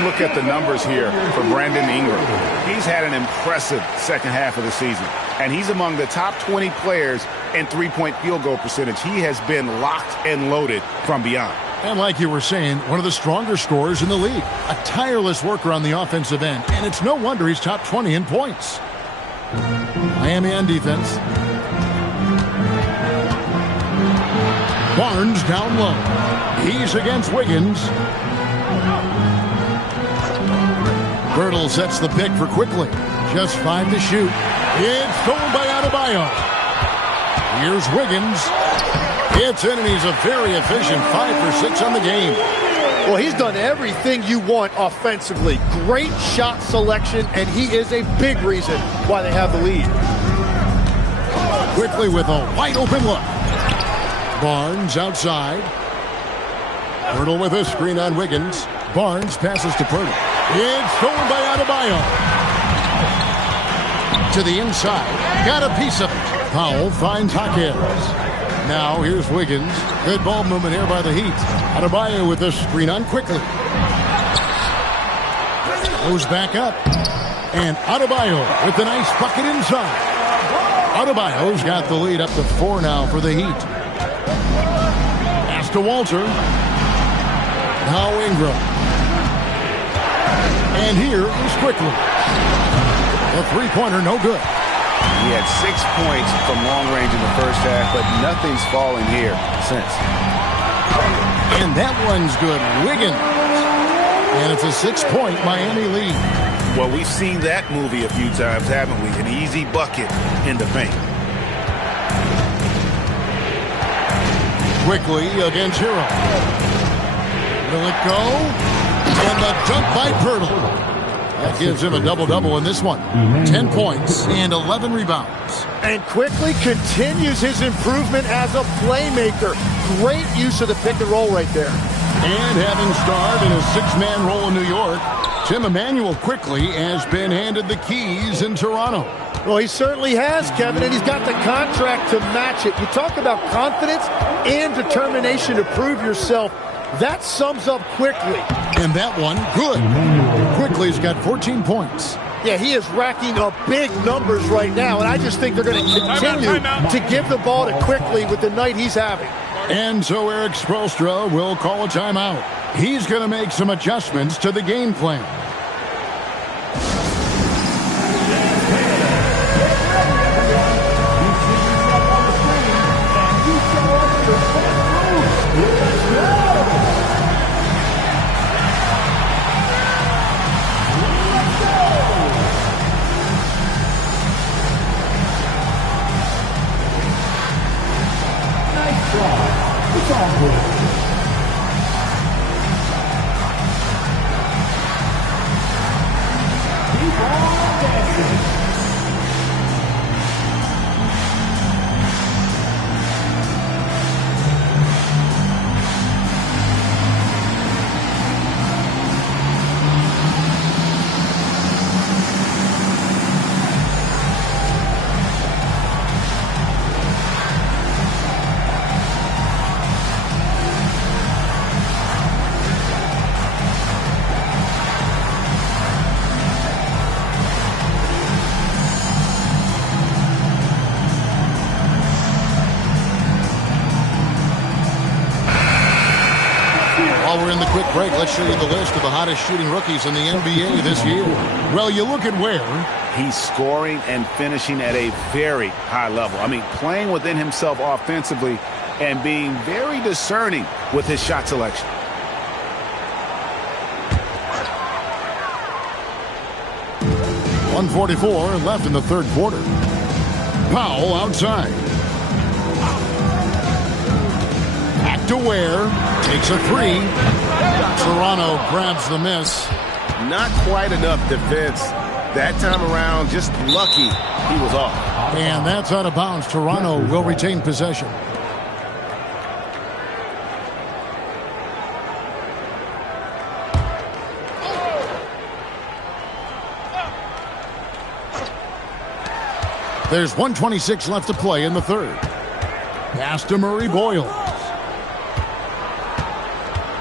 Look at the numbers here for Brandon Ingram. He's had an impressive second half of the season, and he's among the top 20 players in three-point field goal percentage. He has been locked and loaded from beyond. And like you were saying, one of the stronger scorers in the league. A tireless worker on the offensive end, and it's no wonder he's top 20 in points. Miami on defense. Barnes down low. He's against Wiggins. Birtle sets the pick for quickly. Just 5 to shoot. It's stolen by Adebayo. Here's Wiggins. It's in, and he's a very efficient 5 for 6 on the game. Well, he's done everything you want offensively. Great shot selection, and he is a big reason why they have the lead. Quickly with a wide-open look. Barnes outside. Pirtle with a screen on Wiggins. Barnes passes to Pirtle. It's stolen by Adebayo. To the inside. Got a piece of it. Powell finds Hawkins. Now here's Wiggins. Good ball movement here by the Heat. Adebayo with a screen on quickly. Goes back up. And Adebayo with the nice bucket inside. Adebayo's got the lead up to 4 now for the Heat. Pass to Walter. Now Ingram. And here is quickly. The three-pointer, no good. He had 6 points from long range in the first half, but nothing's fallen here since. And that one's good. Wiggins. And it's a 6-point Miami lead. Well, we've seen that movie a few times, haven't we? An easy bucket in the paint. Quickly against Hero. Will it go? And the dunk by Pirtle. That gives him a double-double in this one. 10 points and 11 rebounds. And quickly continues his improvement as a playmaker. Great use of the pick and roll right there. And having starred in a 6-man role in New York, Tim Emanuel quickly has been handed the keys in Toronto. Well, he certainly has, Kevin, and he's got the contract to match it. You talk about confidence and determination to prove yourself. That sums up Quickly. And that one, good. Quickly's got 14 points. Yeah, he is racking up big numbers right now, and I just think they're going to continue to give the ball to Quickly with the night he's having. And so Eric Spoelstra will call a timeout. He's going to make some adjustments to the game plan. While we're in the quick break, let's show you the list of the hottest shooting rookies in the NBA this year. Well, you look at where he's scoring and finishing at a very high level. I mean, playing within himself offensively and being very discerning with his shot selection. .144 left in the third quarter. Powell outside. Back to Ware. Takes a three. Toronto grabs the miss. Not quite enough defense. That time around, just lucky he was off. And that's out of bounds. Toronto will retain possession. There's 1:26 left to play in the third. Pass to Murray Boyles.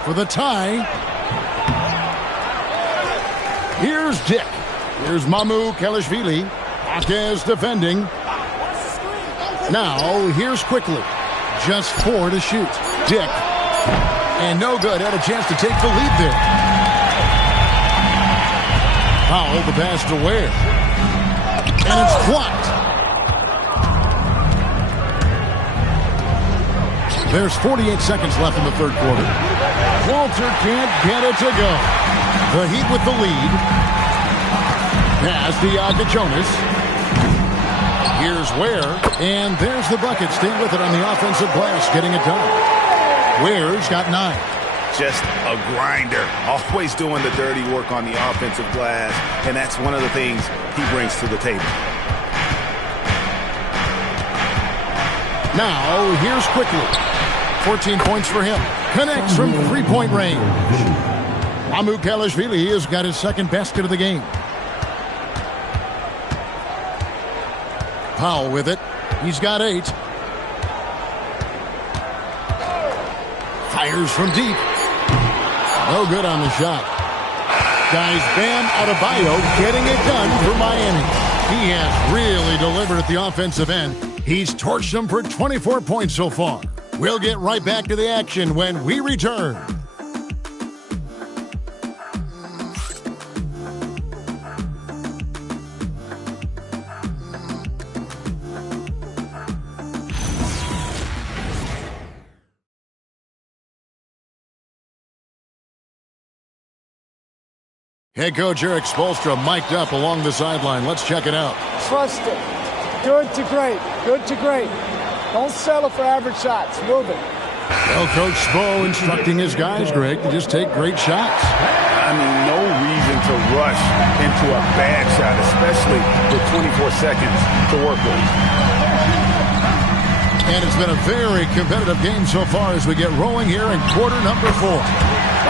For the tie. Here's Dick. Here's Mamu Kelishvili. Hawkins defending. Now, here's Quickly. Just 4 to shoot. Dick. And no good. Had a chance to take the lead there. Powell, the pass to Ware. And it's blocked. There's 48 seconds left in the third quarter. Walter can't get it to go. The Heat with the lead. Pass to Jonas. Here's Ware, and there's the bucket. Stay with it on the offensive glass, getting it done. Ware's got 9. Just a grinder, always doing the dirty work on the offensive glass, and that's one of the things he brings to the table. Now, here's Quickly. 14 points for him. Connects from three-point range. Amukelashvili has got his second basket of the game. Powell with it. He's got 8. Fires from deep. No good on the shot. Guys, Bam Adebayo getting it done for Miami. He has really delivered at the offensive end. He's torched them for 24 points so far. We'll get right back to the action when we return. Head coach Eric Spoelstra mic'd up along the sideline. Let's check it out. Trust it. Good to great. Good to great. Don't settle for average shots. Move it. Well, Coach Spo instructing his guys, Greg, to just take great shots. I mean, no reason to rush into a bad shot, especially with 24 seconds to work with. And it's been a very competitive game so far as we get rolling here in quarter number 4.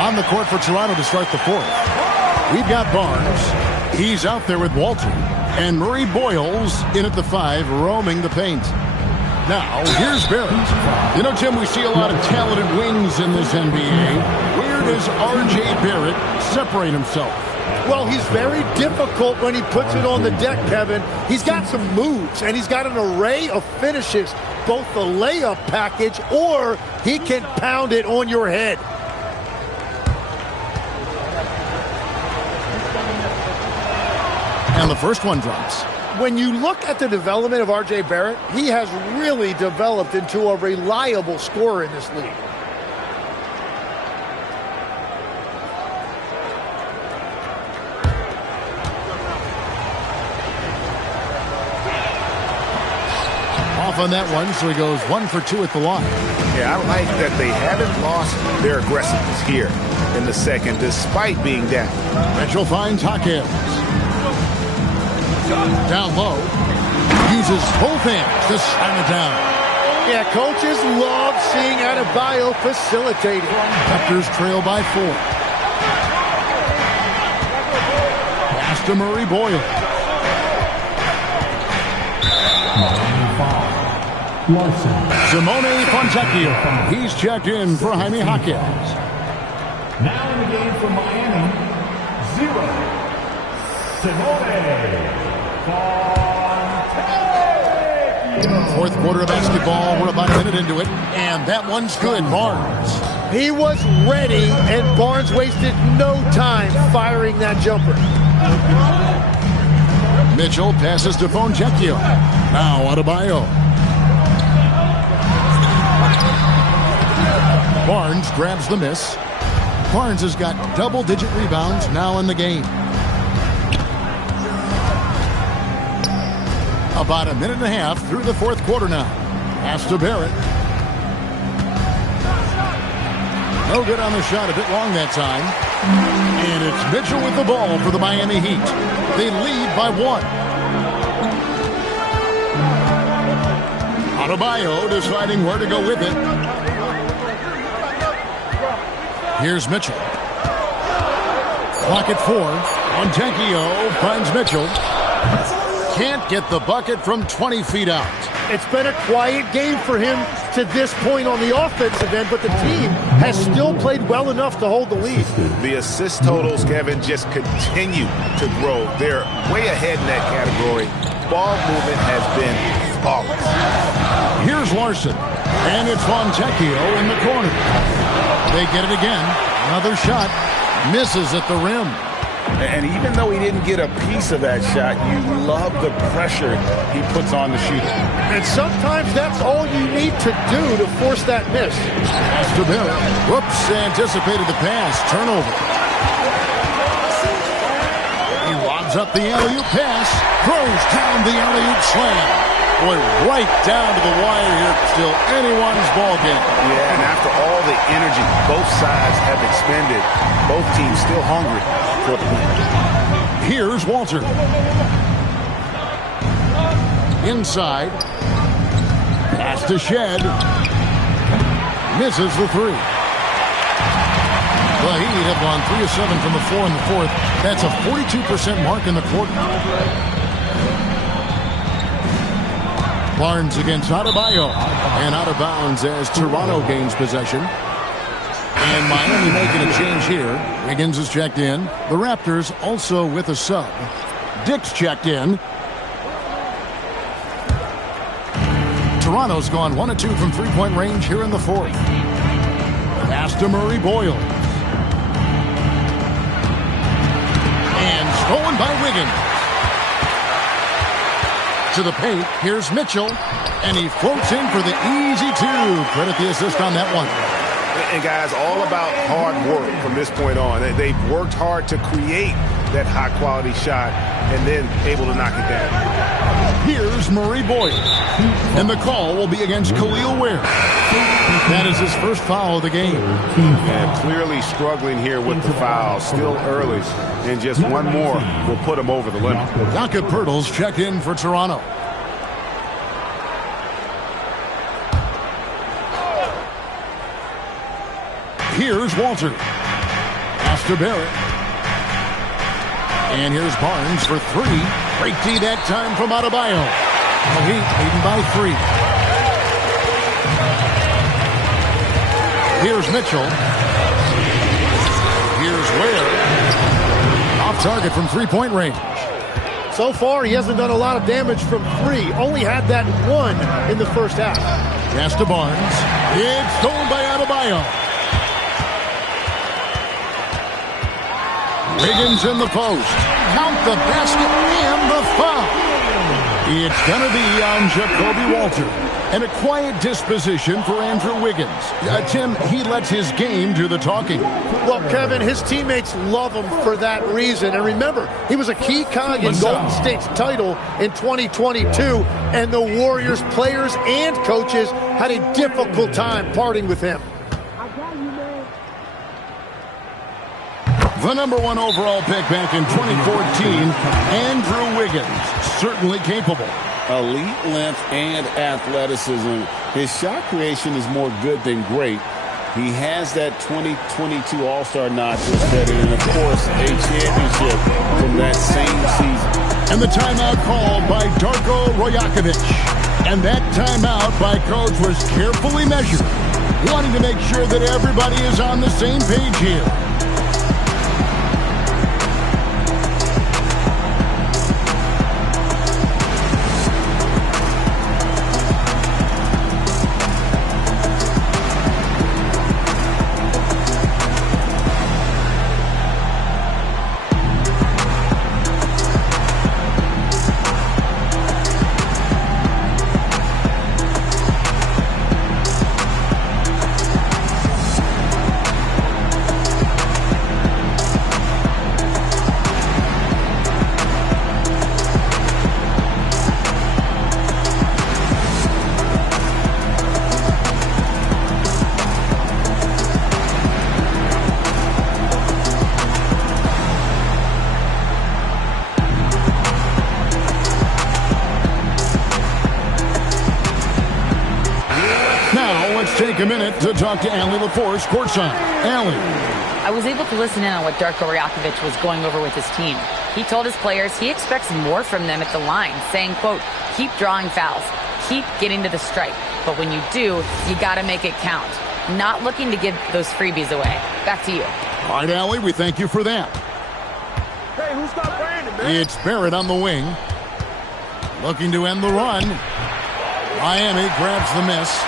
On the court for Toronto to start the 4th. We've got Barnes. He's out there with Walter. And Murray Boyles in at the 5, roaming the paint. Now, here's Barrett. You know, Tim, we see a lot of talented wings in this NBA. Where does R.J. Barrett separate himself? Well, he's very difficult when he puts it on the deck, Kevin. He's got some moves, and he's got an array of finishes, both the layup package or he can pound it on your head. And the first one drops. When you look at the development of R.J. Barrett, he has really developed into a reliable scorer in this league. Off on that one, so he goes 1 for 2 at the line. Yeah, I like that they haven't lost their aggressiveness here in the second, despite being down. Mitchell finds Hawkins. Down low. Uses both hands to slam it down. Yeah, coaches love seeing Adebayo facilitating. Raptors trail by 4. Pass to Murray Boyle. Simone Fontecchio. He's checked in for Jaime Hawkins. Now in the game for Miami, 0. Simone. Fourth quarter of basketball. We're about a minute into it. And that one's good. Barnes. He was ready, and Barnes wasted no time firing that jumper. Mitchell passes to Fontecchio. Now Adebayo. Barnes grabs the miss. Barnes has got double-digit rebounds now in the game. About a minute and a half through the fourth quarter now. Pass to Barrett. No good on the shot, a bit long that time. And it's Mitchell with the ball for the Miami Heat. They lead by 1. Adebayo deciding where to go with it. Here's Mitchell. Clock at 4. Fontecchio finds Mitchell. Can't get the bucket from 20 feet out. It's been a quiet game for him to this point on the offensive end, but the team has still played well enough to hold the lead. The assist totals, Kevin, just continue to grow. They're way ahead in that category. Ball movement has been flawless. Here's Larson, and it's Fontecchio in the corner. They get it again. Another shot. Misses at the rim. And even though he didn't get a piece of that shot, you love the pressure he puts on the shooter. And sometimes that's all you need to do to force that miss. Pass to Barrett. Whoops, anticipated the pass. Turnover. He lobs Sends up the alley-oop pass. Throws down the alley-oop slam. Boy, right down to the wire here. Still anyone's ball game. Yeah, and after all the energy both sides have expended, both teams still hungry for the win. Here's Walter. Inside. Pass to Shed. Misses the three. The Heat have gone 3 of 7 from the floor in the fourth. That's a 42% mark in the quarter. Barnes against Adebayo. And out of bounds as Toronto gains possession. And Miami making a change here. Wiggins is checked in. The Raptors also with a sub. Dick's checked in. Toronto's gone 1 of 2 from three-point range here in the fourth. Pass to Murray Boyle. And stolen by Wiggins. To the paint, here's Mitchell, and he floats in for the easy two. Credit the assist on that one. And guys, all about hard work from this point on. They've worked hard to create that high-quality shot and then able to knock it down. Here's Murray Boyle, and the call will be against Khalil Ware. That is his first foul of the game. And clearly struggling here with the foul. Still early. And just one more will put him over the limit. Jakob Poeltl's checked in for Toronto. Here's Walter. Pass to Barrett. And here's Barnes for three. Great D that time from Adebayo. The Heat leading by 3. Here's Mitchell. Here's Ware. Off target from three-point range. So far, he hasn't done a lot of damage from 3. Only had that 1 in the first half. Pass to Barnes. It's stolen by Adebayo. Wiggins in the post. Count the basket and the foul. It's going to be on Jacoby Walter. And a quiet disposition for Andrew Wiggins. Tim, he lets his game do the talking. Well, Kevin, his teammates love him for that reason. And remember, he was a key cog in Golden State's title in 2022. And the Warriors players and coaches had a difficult time parting with him. The number 1 overall pick back in 2014, Andrew Wiggins, certainly capable. Elite length and athleticism. His shot creation is more good than great. He has that 2022 All-Star nod to his credit, and of course, a championship from that same season. And the timeout called by Darko Rajakovic. And that timeout by coach was carefully measured, wanting to make sure that everybody is on the same page here. Take a minute to talk to Allie LaForce courtside. Allie. I was able to listen in on what Darko Rajakovic was going over with his team. He told his players he expects more from them at the line, saying, quote, keep drawing fouls, keep getting to the stripe. But when you do, you got to make it count. Not looking to give those freebies away. Back to you. All right, Allie, we thank you for that. Hey, who's got Brandon, man? It's Barrett on the wing. Looking to end the run. Miami grabs the miss.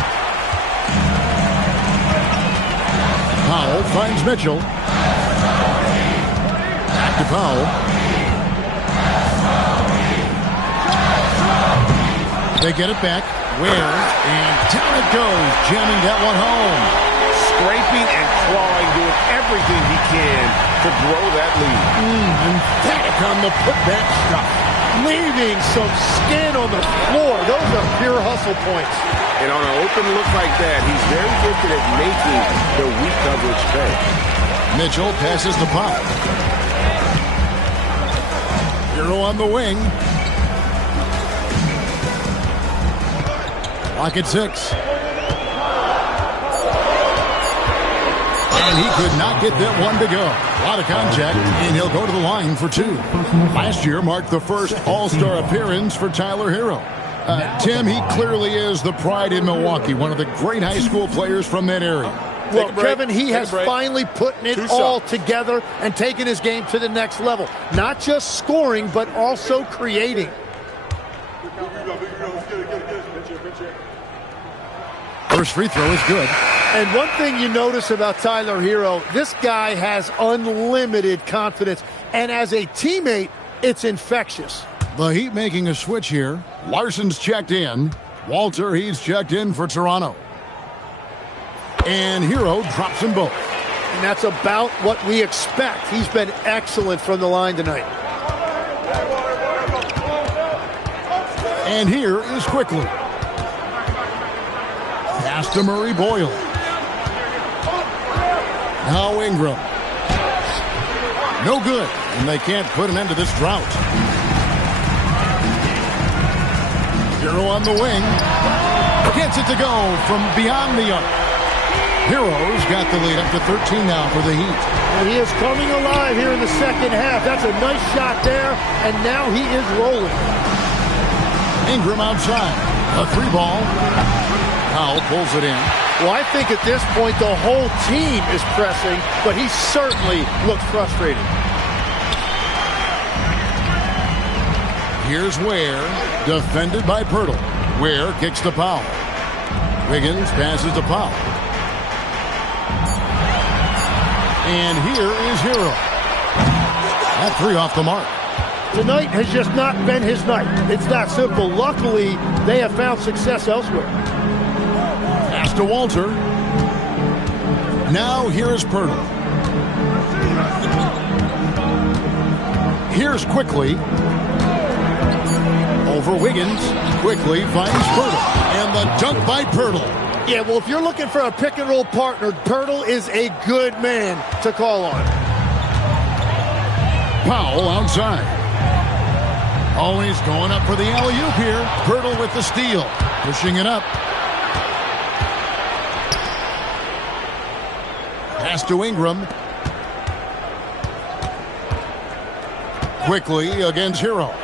Powell finds Mitchell. Back to Powell. They get it back. Ware, and down it goes, jamming that one home. Scraping and clawing to everything he can to grow that lead. Emphatic on the putback stuff. Leaving some skin on the floor. Those are pure hustle points. And on an open look like that, he's very gifted at making the weak coverage pay. Mitchell passes the pop. Hero on the wing. Lock at 6. And he could not get that one to go. A lot of contact, and he'll go to the line for 2. Last year marked the first All-Star appearance for Tyler Hero. Tim, he clearly is the pride in Milwaukee, one of the great high school players from that area. Well, Kevin, he has finally put it all together and taken his game to the next level. Not just scoring, but also creating. First free throw is good. And one thing you notice about Tyler Hero, this guy has unlimited confidence. And as a teammate, it's infectious. The Heat making a switch here. Larson's checked in. Walter, he's checked in for Toronto. And Hero drops them both. And that's about what we expect. He's been excellent from the line tonight. And here is Quickly. Pass to Murray Boyle. Now Ingram. No good. And they can't put an end to this drought. Hero on the wing. Gets it to go from beyond the arc. Hero's got the lead up to 13 now for the Heat. And he is coming alive here in the second half. That's a nice shot there. And now he is rolling. Ingram outside. A 3-ball. Powell pulls it in. Well, I think at this point the whole team is pressing, but he certainly looks frustrated. Here's Ware, defended by Pirtle. Ware kicks to Powell. Wiggins passes to Powell. And here is Hero. That 3 off the mark. Tonight has just not been his night. It's that simple. Luckily, they have found success elsewhere. Pass to Walter. Now here's Pirtle. Here's Quickly. Over Wiggins. Quickly finds Pirtle. And the dunk by Pirtle. Yeah, well, if you're looking for a pick-and-roll partner, Pirtle is a good man to call on. Powell outside. Always going up for the alley-oop here. Pirtle with the steal. Pushing it up. Pass to Ingram. Quickly against Hero.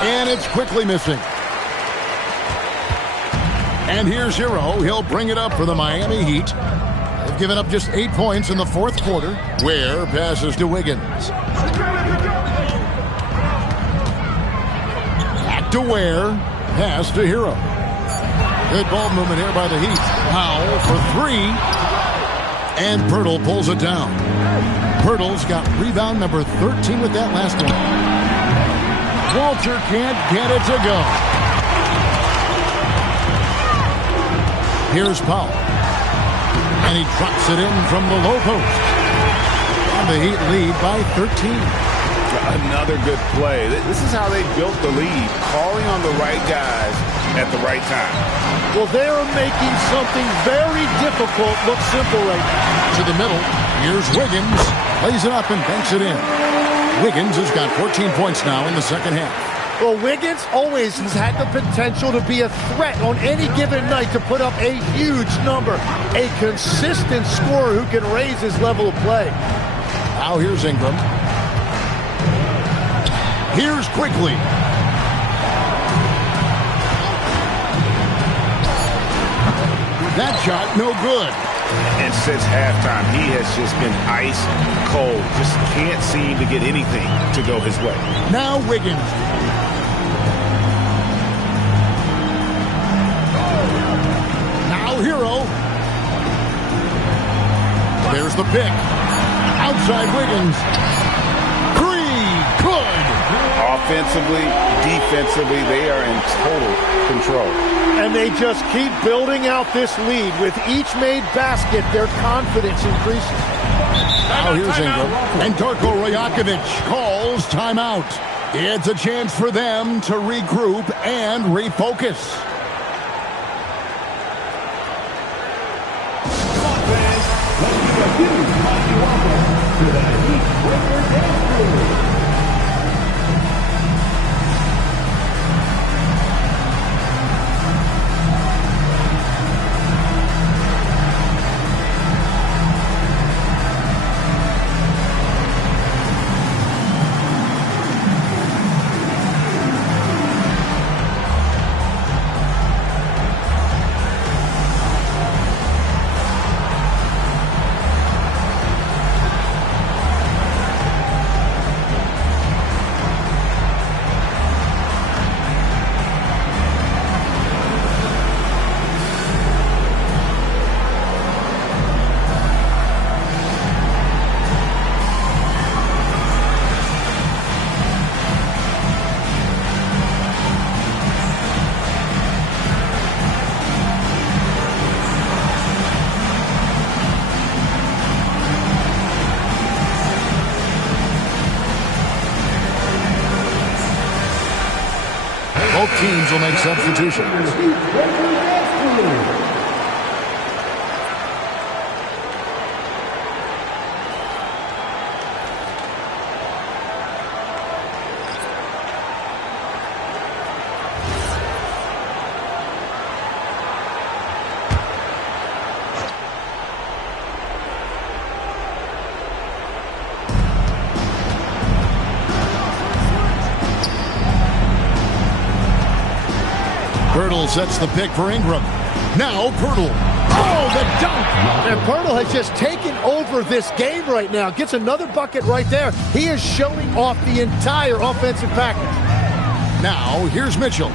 And it's Quickly missing. And here's Hero. He'll bring it up for the Miami Heat. They've given up just 8 points in the fourth quarter. Ware passes to Wiggins. Back to Ware. Pass to Hero. Good ball movement here by the Heat. Powell for 3. And Pirtle pulls it down. Pirtle's got rebound number 13 with that last one. Walter can't get it to go. Here's Powell. And he drops it in from the low post. And the Heat lead by 13. Another good play. This is how they built the lead, calling on the right guys at the right time. Well, they are making something very difficult look simple right now. To the middle. Here's Wiggins. Lays it up and banks it in. Wiggins has got 14 points now in the second half. Well, Wiggins always has had the potential to be a threat on any given night to put up a huge number. A consistent scorer who can raise his level of play. Now here's Ingram. Here's Quickly. That shot, no good. And since halftime, he has just been ice cold. Just can't seem to get anything to go his way. Now Wiggins. Now Hero. There's the pick. Outside Wiggins. 3, good. Offensively, defensively, they are in total control. And they just keep building out this lead. With each made basket, their confidence increases. Now here's Ingram. And Darko Rajakovic calls timeout. It's a chance for them to regroup and refocus. Both teams will make substitutions. Pirtle sets the pick for Ingram. Now Pirtle. Oh, the dunk! And Pirtle has just taken over this game right now. Gets another bucket right there. He is showing off the entire offensive package. Now here's Mitchell.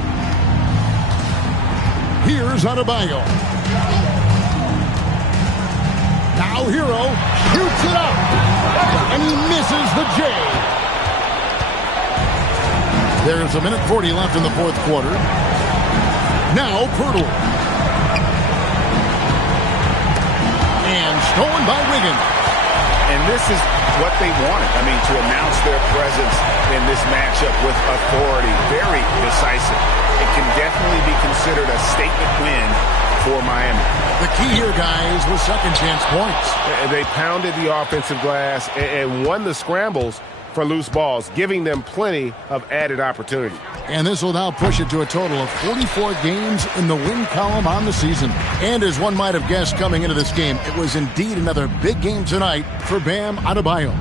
Here's Adebayo. Now Hero shoots it up. And he misses the J. There's 1:40 left in the fourth quarter. Now Pirtle. And stolen by Wiggins. And this is what they wanted. I mean, to announce their presence in this matchup with authority. Very decisive. It can definitely be considered a statement win for Miami. The key here, guys, was second chance points. They pounded the offensive glass and won the scrambles for loose balls, giving them plenty of added opportunity. And this will now push it to a total of 44 games in the win column on the season. And as one might have guessed coming into this game, it was indeed another big game tonight for Bam Adebayo.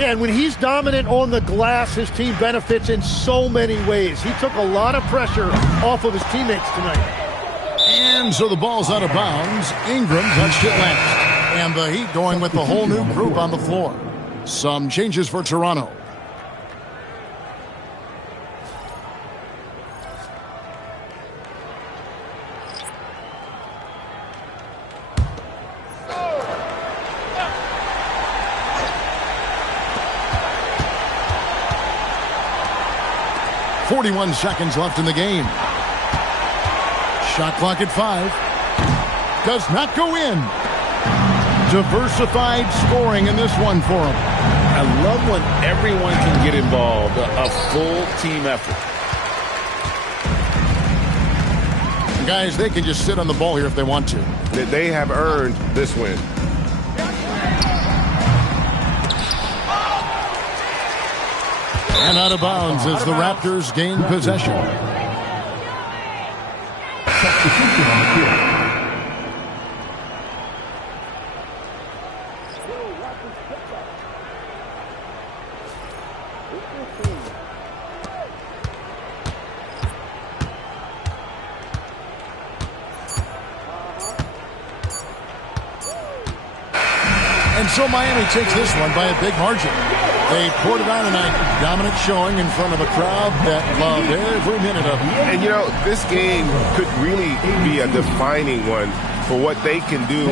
And when he's dominant on the glass, his team benefits in so many ways. He took a lot of pressure off of his teammates tonight. And so the ball's out of bounds. Ingram touched it last. And the Heat going with the whole new group on the floor. Some changes for Toronto. .41 seconds left in the game. Shot clock at 5. Does not go in. Diversified scoring in this one for him. I love when everyone can get involved, a full team effort. Guys, they can just sit on the ball here if they want to. They have earned this win. And out of bounds as the Raptors gain possession. Substitution on the field. And so Miami takes this one by a big margin. They poured it on tonight, dominant showing in front of a crowd that loved every minute of it. And, you know, this game could really be a defining one for what they can do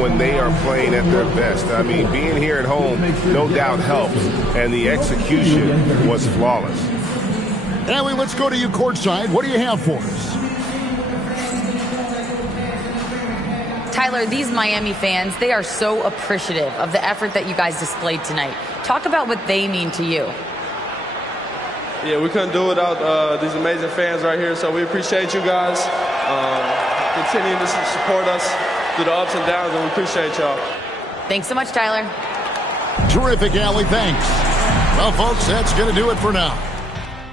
when they are playing at their best. I mean, being here at home, no doubt helps, and the execution was flawless. Allie, let's go to you courtside. What do you have for us? Tyler, these Miami fans, they are so appreciative of the effort that you guys displayed tonight. Talk about what they mean to you. Yeah, we couldn't do it without these amazing fans right here, so we appreciate you guys. Continuing to support us through the ups and downs, and we appreciate y'all. Thanks so much, Tyler. Terrific, Allie. Thanks. Well, folks, that's going to do it for now.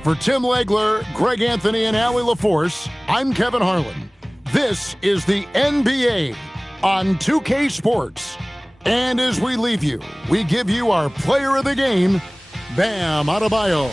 For Tim Legler, Greg Anthony, and Allie LaForce, I'm Kevin Harlan. This is the NBA on 2K Sports. And as we leave you, we give you our player of the game, Bam Adebayo.